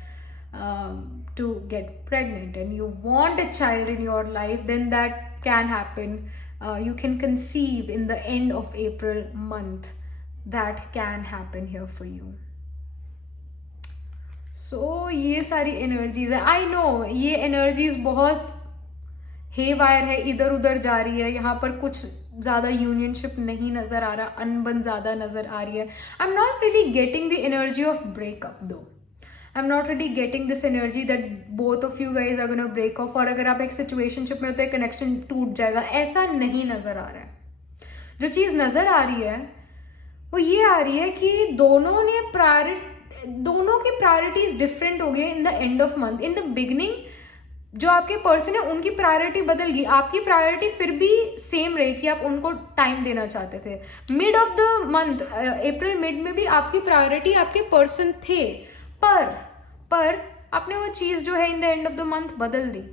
to get pregnant and you want a child in your life, then that can happen. You can conceive in the end of April month. That can happen here for you. सो ये सारी एनर्जीज है. I know ये एनर्जीज बहुत हे वायर है, इधर उधर जा रही है. यहाँ पर कुछ ज़्यादा यूनियनशिप नहीं नज़र आ रहा, अनबन ज़्यादा नज़र आ रही है. I am not really getting the energy of breakup though. I am not really getting this energy that both of you guys are gonna break off. और अगर आप एक सिचुएशनशिप में होते हैं कनेक्शन टूट जाएगा, ऐसा नहीं नज़र आ रहा है. जो चीज़ नज़र आ रही है वो ये आ रही है कि दोनों की प्रायोरिटीज डिफरेंट हो गए इन the end of month. In the beginning जो आपके पर्सन है उनकी प्रायोरिटी बदल गई, आपकी प्रायोरिटी फिर भी सेम रही कि आप उनको टाइम देना चाहते थे. मिड ऑफ द मंथ अप्रैल मिड में भी आपकी प्रायोरिटी आपके पर्सन थे, पर आपने वो चीज़ जो है इन the end of the month बदल दी.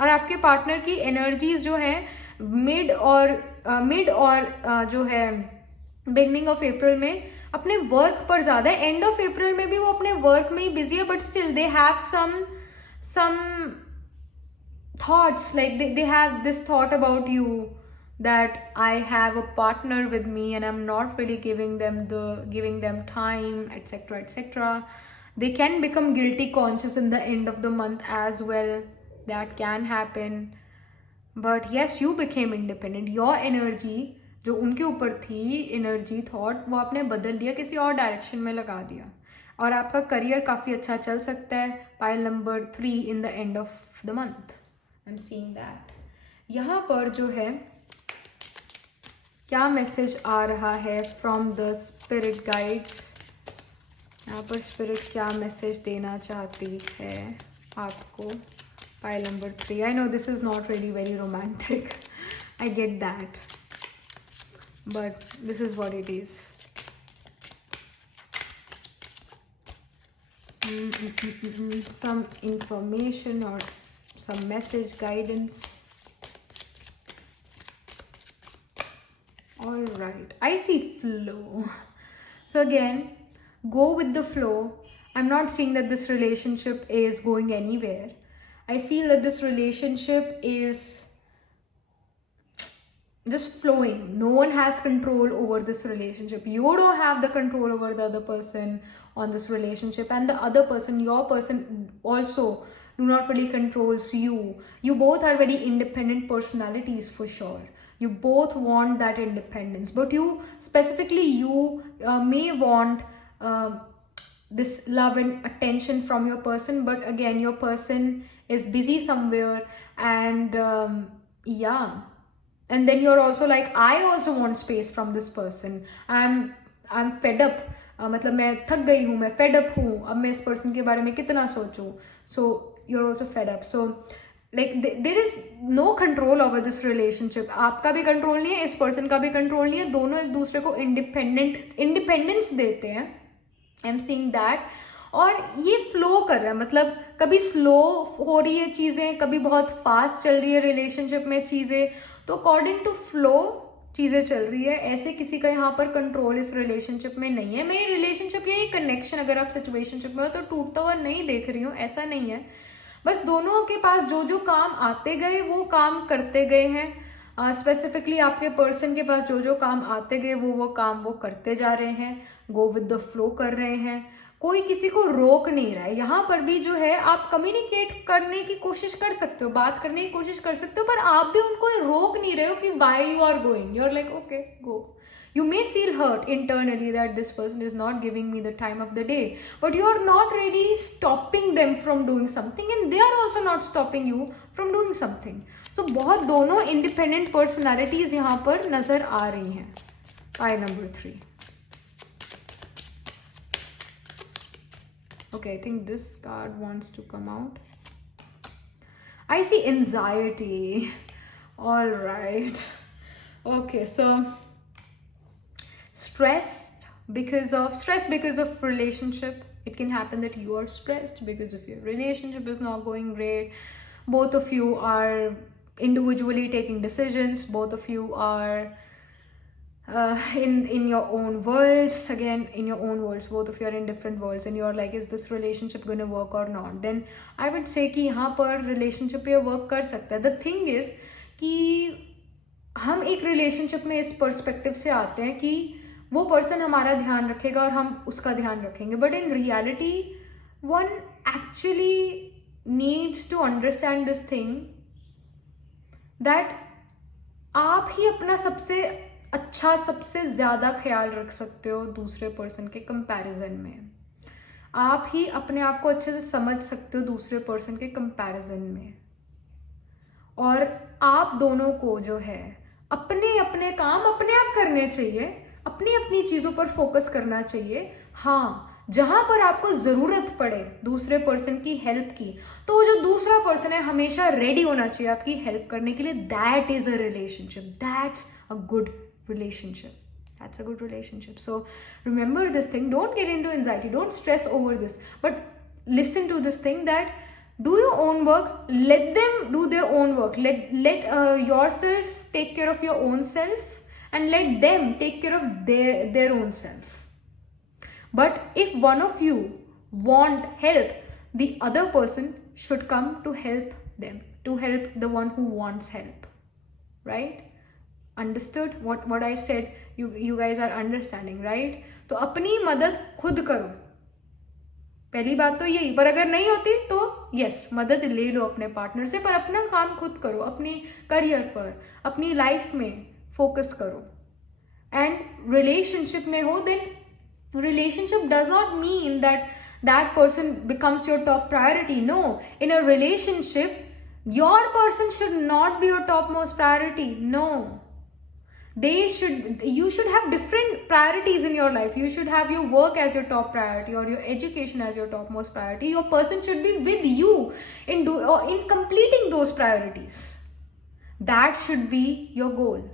और आपके पार्टनर की एनर्जीज जो है मिड और जो है बिगनिंग ऑफ अप्रैल में अपने वर्क पर ज़्यादा है. एंड ऑफ अप्रैल में भी वो अपने वर्क में ही बिजी है, but still they have some thoughts, like they have this thought about you that I have a partner with me and I'm not really giving them time, etc. They can become guilty conscious in the end of the month as well. That can happen. But yes, you became independent. Your energy जो उनके ऊपर थी, energy thought, वो आपने बदल दिया, किसी और डायरेक्शन में लगा दिया. और आपका करियर काफ़ी अच्छा चल सकता है. Pile number 3 in the end of the month. I am seeing that. यहाँ पर जो है क्या मैसेज आ रहा है फ्रॉम द स्पिरिट गाइड्स. यहाँ पर स्पिरिट क्या मैसेज देना चाहती है आपको. Pile number 3. I know this is not really very romantic, I get that, but this is what it is. some information or some message, guidance. All right, I see flow. So again, go with the flow. I'm not saying that this relationship is going anywhere. I feel that this relationship is just flowing. No one has control over this relationship. You don't have the control over the other person on this relationship, and the other person, your person, also do not really controls you. You both are very independent personalities for sure. You both want that independence, but you specifically, you may want this love and attention from your person, but again your person is busy somewhere, and yeah, and then you're also like, I also want space from this person. I'm fed up. मतलब मैं थक गई हूँ, मैं fed up हूँ, अब मैं इस person के बारे में कितना सोचूं. So you're also fed up. So like there is no control over this relationship. आपका भी control नहीं है, इस person का भी control नहीं है, दोनों एक दूसरे को independence देते हैं. I'm seeing that. और ये फ्लो कर रहा है, मतलब कभी स्लो हो रही है चीज़ें, कभी बहुत फास्ट चल रही है रिलेशनशिप में चीज़ें. तो अकॉर्डिंग टू फ्लो चीज़ें चल रही है. ऐसे किसी का यहाँ पर कंट्रोल इस रिलेशनशिप में नहीं है. मैं ये रिलेशनशिप या ये कनेक्शन, अगर आप सिचुएशनशिप में हो तो टूटता हुआ नहीं देख रही हूँ, ऐसा नहीं है. बस दोनों के पास जो जो काम आते गए वो काम करते गए हैं. स्पेसिफिकली आपके पर्सन के पास जो जो काम आते गए वो काम वो करते जा रहे हैं, गो विद द फ्लो कर रहे हैं. कोई किसी को रोक नहीं रहा है. यहाँ पर भी जो है, आप कम्युनिकेट करने की कोशिश कर सकते हो, बात करने की कोशिश कर सकते हो, पर आप भी उनको रोक नहीं रहे हो कि why you are going. You are like okay go. You may feel hurt internally that this person is not giving me the time of the day, but you are not really stopping them from doing something, and they are also not stopping you from doing something. So बहुत दोनों independent personalities यहाँ पर नजर आ रही हैं. Pile number 3. Okay, I think this card wants to come out. I see anxiety. All right. Okay, so stress because of relationship. It can happen that you are stressed because of your relationship is not going great. Both of you are individually taking decisions. Both of you are in your own worlds. Again, in your own worlds, both of you are in different worlds, and you're like, is this relationship going to work or not? Then I would say कि यहाँ पर relationship ये work कर सकता है. The thing is कि हम एक relationship में इस perspective से आते हैं कि वो person हमारा ध्यान रखेगा और हम उसका ध्यान रखेंगे. But in reality, one actually needs to understand this thing that आप ही अपना सबसे अच्छा, सबसे ज़्यादा ख्याल रख सकते हो दूसरे पर्सन के कंपैरिजन में. आप ही अपने आप को अच्छे से समझ सकते हो दूसरे पर्सन के कंपैरिजन में. और आप दोनों को जो है अपने अपने काम अपने आप करने चाहिए, अपनी अपनी चीज़ों पर फोकस करना चाहिए. हाँ, जहाँ पर आपको ज़रूरत पड़े दूसरे पर्सन की हेल्प की, तो वो जो दूसरा पर्सन है हमेशा रेडी होना चाहिए आपकी हेल्प करने के लिए. That is a relationship. That's a good relationship. That's a good relationship. So remember this thing. Don't get into anxiety. Don't stress over this. But listen to this thing that do your own work. Let them do their own work. Let yourself take care of your own self, and let them take care of their own self. But if one of you want help, the other person should come to help them, to help the one who wants help. Right? Understood what I said? You guys are understanding, right? तो अपनी मदद खुद करो, पहली बात तो यही. पर अगर नहीं होती तो यस, मदद ले लो अपने पार्टनर से, पर अपना काम खुद करो. अपनी करियर पर, अपनी लाइफ में फोकस करो. एंड रिलेशनशिप में हो, then relationship does not mean that person becomes your top priority. No, in a relationship your person should not be your topmost priority. No, you should have different priorities in your life. You should have your work as your top priority, or your education as your topmost priority. Your person should be with you in completing those priorities. That should be your goal.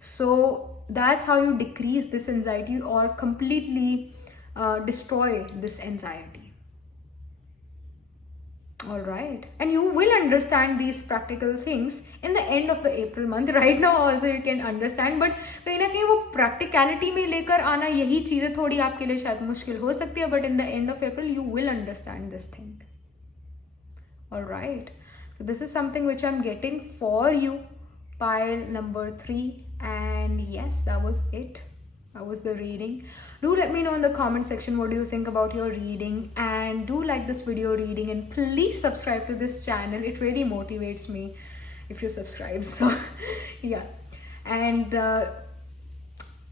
So that's how you decrease this anxiety or completely destroy this anxiety. All right, and you will understand these practical things in the end of the April month. Right now also you can understand, but कहीं ना कहीं वो practicality में लेकर आना, यही चीज़ें थोड़ी आपके लिए शायद मुश्किल हो सकती है, but in the end of April you will understand this thing. All right, so this is something which I'm getting for you, pile number 3, and yes, that was it. That was the reading. Do let me know in the comment section what do you think about your reading, and do like this video reading, and please subscribe to this channel. It really motivates me if you subscribe. So yeah, and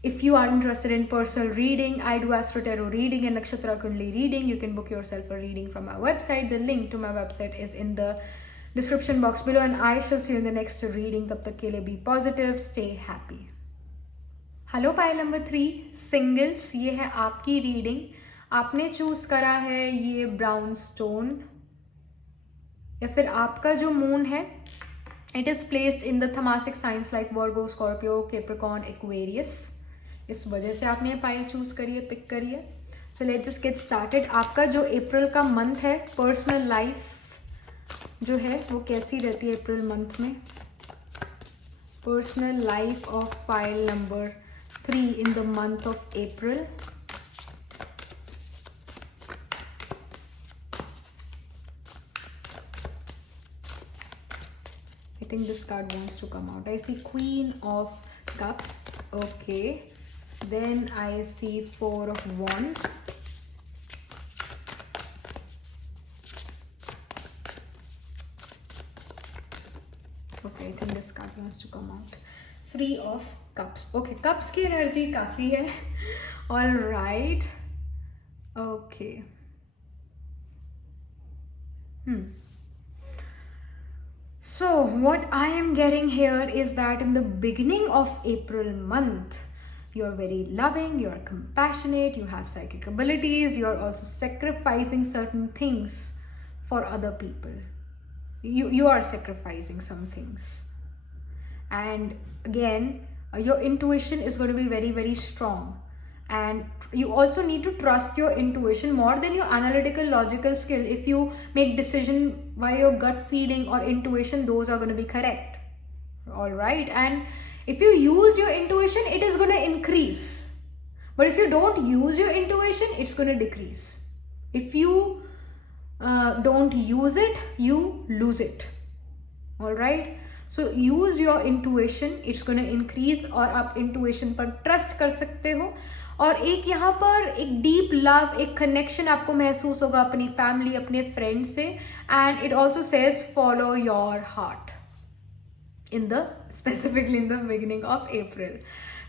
if you are interested in personal reading, I do Astro Tarot reading and Nakshatra Kundli reading. You can book yourself a reading from my website. The link to my website is in the description box below, and I shall see you in the next reading. Tab tak ke liye be positive, stay happy. Hello pile number 3 सिंगल्स, ये है आपकी रीडिंग. आपने चूज करा है ये brown stone, या फिर आपका जो मून है it is placed in the थमासिक signs like Virgo, Scorpio, Capricorn, Aquarius. इस वजह से आपने ये पाइल चूज करी है, पिक करी है. So let's just get started. आपका जो अप्रैल का मंथ है, पर्सनल लाइफ जो है वो कैसी रहती है अप्रैल मंथ में. Personal life of pile number 3 in the month of April. I think this card wants to come out. I see Queen of Cups. Okay. Then I see 4 of Wands. Okay, I think this card wants to come out. 3 of Cups. Okay, Cups की एनर्जी काफ़ी है. All right. Okay. So what I am getting here is that in the beginning of April month, you're very loving, you're compassionate, you have psychic abilities, you're also sacrificing certain things for other people. You are sacrificing some things. And again, your intuition is going to be very, very strong, and you also need to trust your intuition more than your analytical logical skill. If you make decision by your gut feeling or intuition, those are going to be correct. All right, and if you use your intuition, it is going to increase, but if you don't use your intuition, it's going to decrease. If you don't use it, you lose it. All right, so use your intuition, it's going to increase. और आप intuition पर trust कर सकते हो. और एक यहाँ पर एक deep love, एक connection आपको महसूस होगा अपनी family, अपने friends से. And it also says follow your heart in the specifically in the beginning of April.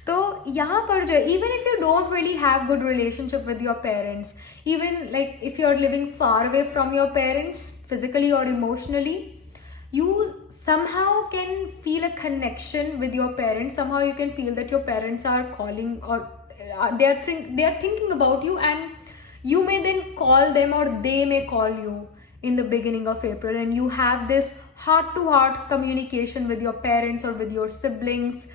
तो यहाँ पर जो even if you don't really have good relationship with your parents, even like if you are living far away from your parents physically or emotionally, you somehow can feel a connection with your parents. Somehow you can feel that your parents are calling, or they are thinking about you, and you may then call them, or they may call you in the beginning of April, and you have this heart to heart communication with your parents or with your siblings.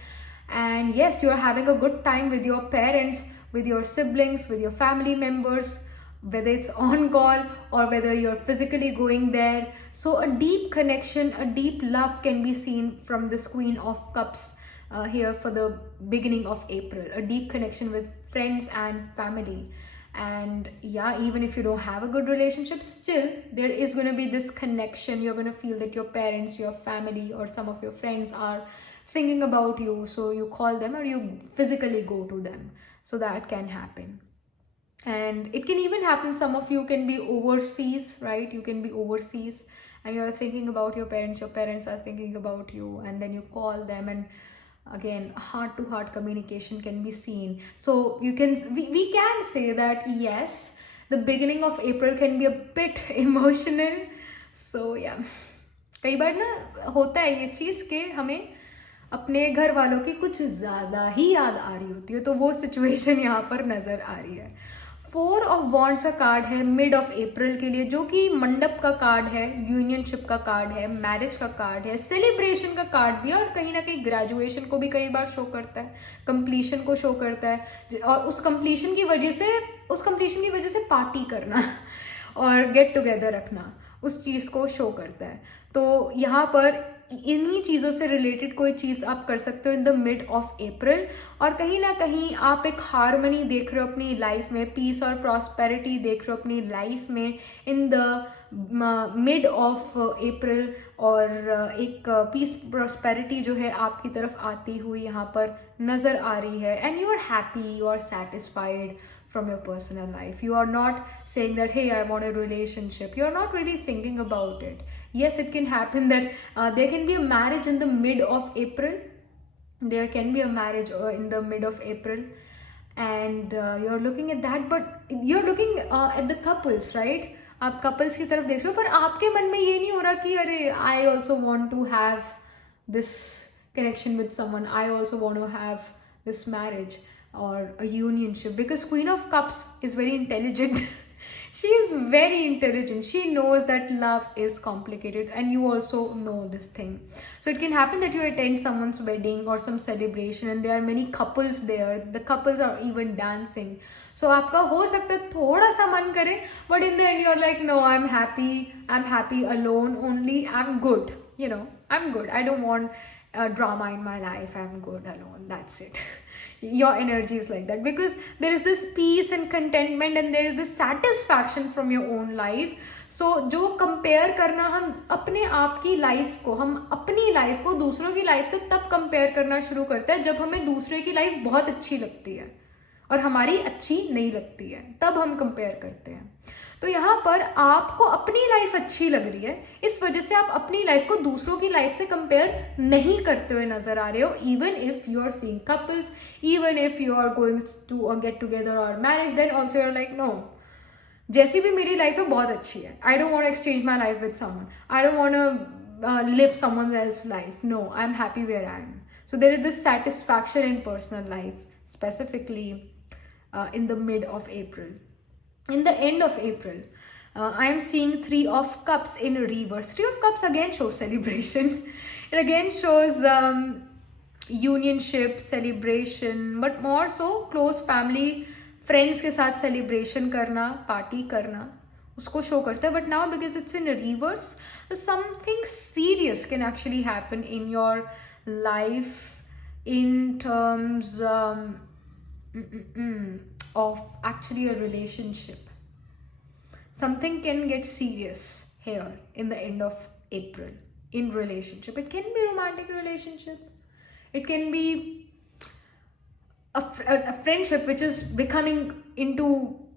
And yes, you are having a good time with your parents, with your siblings, with your family members, whether it's on call or whether you're physically going there. So a deep connection, a deep love can be seen from this Queen of Cups here for the beginning of April. A deep connection with friends and family. And yeah, even if you don't have a good relationship, still there is going to be this connection. You're going to feel that your parents, your family, or some of your friends are thinking about you, so you call them or you physically go to them. So that can happen. And it can even happen, some of you can be overseas, right? You can be overseas and you're thinking about your parents are thinking about you, and then you call them, and again heart to heart communication can be seen. So we can say that yes, the beginning of April can be a bit emotional. So yeah, कई बार ना होता है ये चीज़ कि हमें अपने घर वालों की कुछ ज़्यादा ही याद आ रही होती है, तो वो सिचुएशन यहाँ पर नज़र आ रही है. 4 ऑफ वॉन्ड्स का कार्ड है मिड ऑफ अप्रैल के लिए, जो कि मंडप का कार्ड है, यूनियनशिप का कार्ड है, मैरिज का कार्ड है, सेलिब्रेशन का कार्ड भी है, और कहीं ना कहीं ग्रेजुएशन को भी कई बार शो करता है, कंप्लीशन को शो करता है, और उस कंप्लीशन की वजह से उस कंप्लीशन की वजह से पार्टी करना और गेट टुगेदर रखना उस चीज़ को शो करता है। तो यहाँ पर इन्हीं चीज़ों से रिलेटेड कोई चीज़ आप कर सकते हो इन द मिड ऑफ अप्रैल, और कहीं ना कहीं आप एक हार्मनी देख रहे हो अपनी लाइफ में, पीस और प्रॉस्पेरिटी देख रहे हो अपनी लाइफ में in the mid of April, और एक पीस प्रॉस्पेरिटी जो है आपकी तरफ आती हुई यहाँ पर नज़र आ रही है, and you are happy, you are satisfied from your personal life. You are not saying that, hey, I want a relationship. You are not really thinking about it. Yes, it can happen that there can be a marriage in the mid of April. There can be a marriage in the mid of April, and you're looking at that, but you're looking at the couples, right? आप couples की तरफ देख रहे हो, पर आपके मन में ये नहीं हो रहा कि अरे I also want to have this connection with someone. I also want to have this marriage or a unionship, because Queen of Cups is very intelligent. She is very intelligent. She knows that love is complicated, and you also know this thing. So it can happen that you attend someone's wedding or some celebration and there are many couples there. The couples are even dancing. So आपका हो सकता है थोड़ा सा मन करे, but in the end you're like, no, I'm happy alone only. I'm good, I'm good. I don't want drama in my life. I'm good alone. That's it. Your energy is like that because there is this peace and contentment and there is this satisfaction from your own life. So जो compare करना, हम अपने आप की लाइफ को, हम अपनी लाइफ को दूसरों की लाइफ से तब compare करना शुरू करते हैं जब हमें दूसरे की लाइफ बहुत अच्छी लगती है और हमारी अच्छी नहीं लगती है, तब हम compare करते हैं. तो यहाँ पर आपको अपनी लाइफ अच्छी लग रही है, इस वजह से आप अपनी लाइफ को दूसरों की लाइफ से कंपेयर नहीं करते हुए नजर आ रहे हो. Even if you are seeing couples, even if you are going to get together or marriage, then also you are like, no, जैसी भी मेरी लाइफ है बहुत अच्छी है. I don't want to exchange my life with someone. I don't want to live someone else life. No, I am happy where I am. So there is this satisfaction in personal life, specifically in the mid of April. In the end of April, I am seeing 3 of Cups in reverse. 3 of Cups again shows celebration. It again shows unionship, celebration, but more so close family, friends के साथ celebration करना, party करना, उसको show करता है. But now because it's in reverse, something serious can actually happen in your life in terms of actually a relationship. Something can get serious here in the end of April in relationship. It can be romantic relationship. It can be a friendship which is becoming into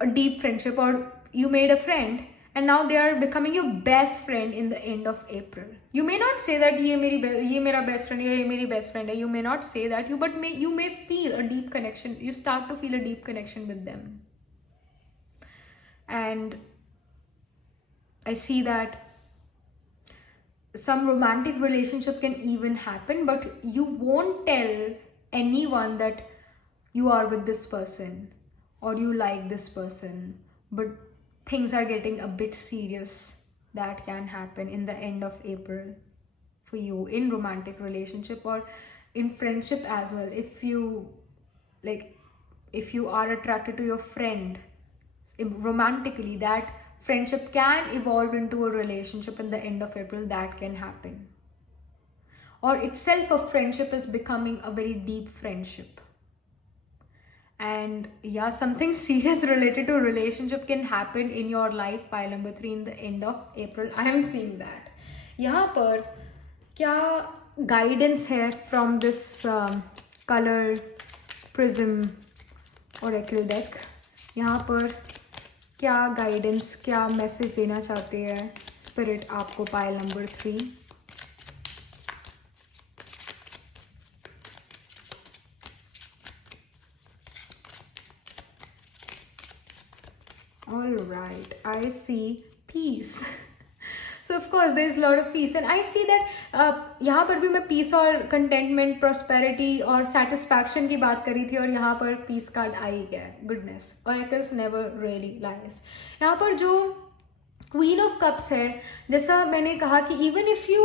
a deep friendship, or you made a friend and now they are becoming your best friend in the end of April. You may not say that ye mera best friend, ye meri best friend hai. You may not say that, you may feel a deep connection. You start to feel a deep connection with them. And I see that some romantic relationship can even happen, but you won't tell anyone that you are with this person or you like this person, but things are getting a bit serious. That can happen in the end of April for you in romantic relationship or in friendship as well. If you are attracted to your friend romantically, that friendship can evolve into a relationship in the end of April. That can happen. Or itself a friendship is becoming a very deep friendship. And yeah, something serious related to relationship can happen in your life, pile number 3, in the end of April. I am seeing that. यहाँ पर क्या guidance है from this color prism oracle deck? यहाँ पर क्या गाइडेंस, क्या मैसेज देना चाहते हैं स्पिरिट आपको pile number 3? All right, I see peace. So of course there is a lot of peace, and I see that यहाँ पर भी मैं peace और contentment, prosperity और satisfaction की बात करी थी, और यहाँ पर peace कार्ड आ ही गया है. goodness, oracles never really lies. यहाँ पर जो Queen of Cups है, जैसा मैंने कहा कि even if you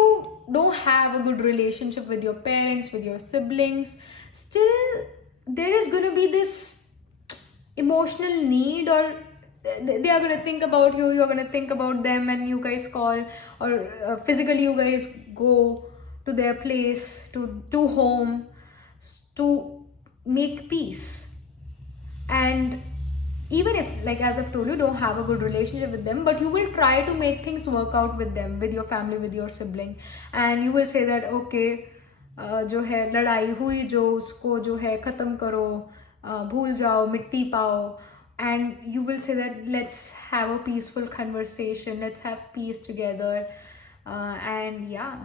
don't have a good relationship with your parents, with your siblings, still there is going to be this emotional need, or they are going to think about you, you're going to think about them, and you guys call, or physically you guys go to their place, to home, to make peace. And even if, like as I've told you, don't have a good relationship with them, but you will try to make things work out with them, with your family, with your sibling, and you will say that okay, जो है लड़ाई हुई जो उसको जो है ख़त्म करो, भूल जाओ, मिट्टी पाओ, and you will say that let's have a peaceful conversation, let's have peace together, and yeah,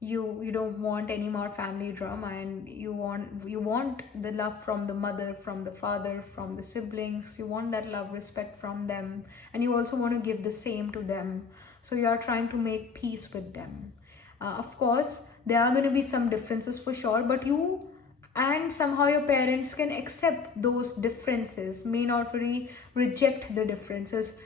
you don't want any more family drama, and you want the love from the mother, from the father, from the siblings. You want that love, respect from them, and you also want to give the same to them. So you are trying to make peace with them. Of course there are going to be some differences for sure, but you and somehow your parents can accept those differences, may not really reject the differences.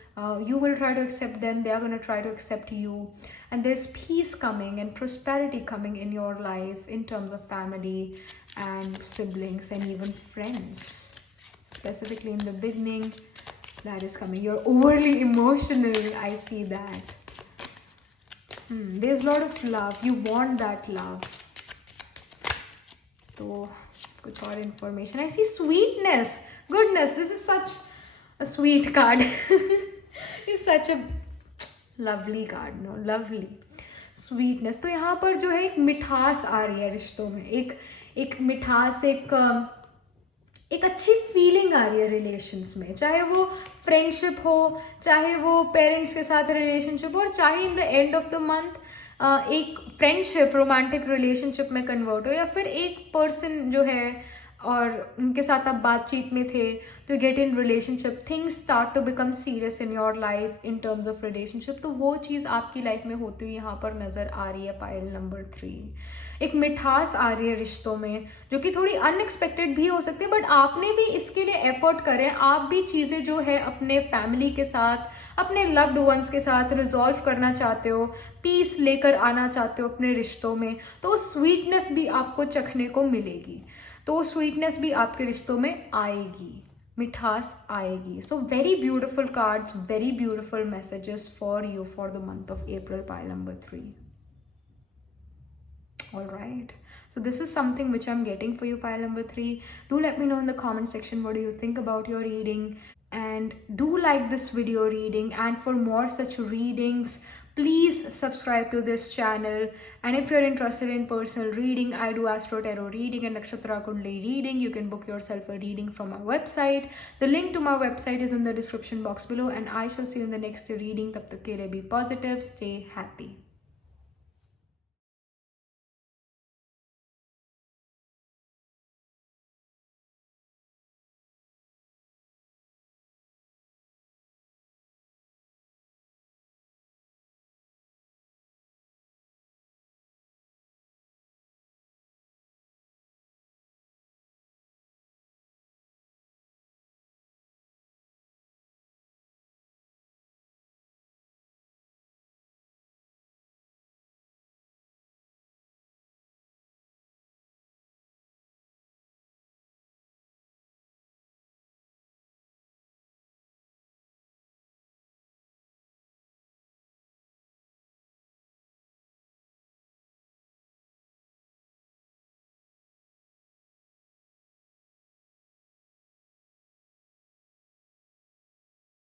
You will try to accept them, they are going to try to accept you, and there's peace coming and prosperity coming in your life in terms of family and siblings and even friends. Specifically in the beginning, that is coming. You're overly emotional, I see that. There's a lot of love, you want that love. So कुछ और information, I see sweetness, goodness, this is such a sweet card. It's such a lovely card, no, lovely sweetness. तो यहाँ पर जो है एक मिठास आ रही है रिश्तों में, एक मिठास, एक अच्छी फीलिंग आ रही है रिलेशंस में, चाहे वो फ्रेंडशिप हो, चाहे वो पेरेंट्स के साथ रिलेशनशिप हो, और चाहे इन the end of the month एक फ्रेंडशिप रोमांटिक रिलेशनशिप में कन्वर्ट हो, या फिर एक पर्सन जो है और उनके साथ आप बातचीत में थे तो get in relationship, things start to become serious in your life in terms of relationship. तो वो चीज़ आपकी लाइफ में होती हुई यहाँ पर नज़र आ रही है पायल नंबर 3. एक मिठास आ रही है रिश्तों में, जो कि थोड़ी अनएक्सपेक्टेड भी हो सकती है, बट आपने भी इसके लिए एफर्ट करें. आप भी चीज़ें जो है अपने फैमिली के साथ, अपने लव्ड वंस के साथ रिजॉल्व करना चाहते हो, पीस लेकर आना चाहते हो अपने रिश्तों में, तो स्वीटनेस भी आपको चखने को मिलेगी. तो स्वीटनेस भी आपके रिश्तों में आएगी, मिठास आएगी. So very beautiful cards, very beautiful messages for you for the month of April, pile number 3. All right, so this is something which I'm getting for you, pile number 3. Do let me know in the comment section what do you think about your reading, and do like this video reading, and for more such readings please subscribe to this channel. And if you're interested in personal reading, I do astro tarot reading and nakshatra kundli reading. You can book yourself a reading from my website. The link to my website is in the description box below, and I shall see you in the next reading. Tab tak ke liye be positive, stay happy.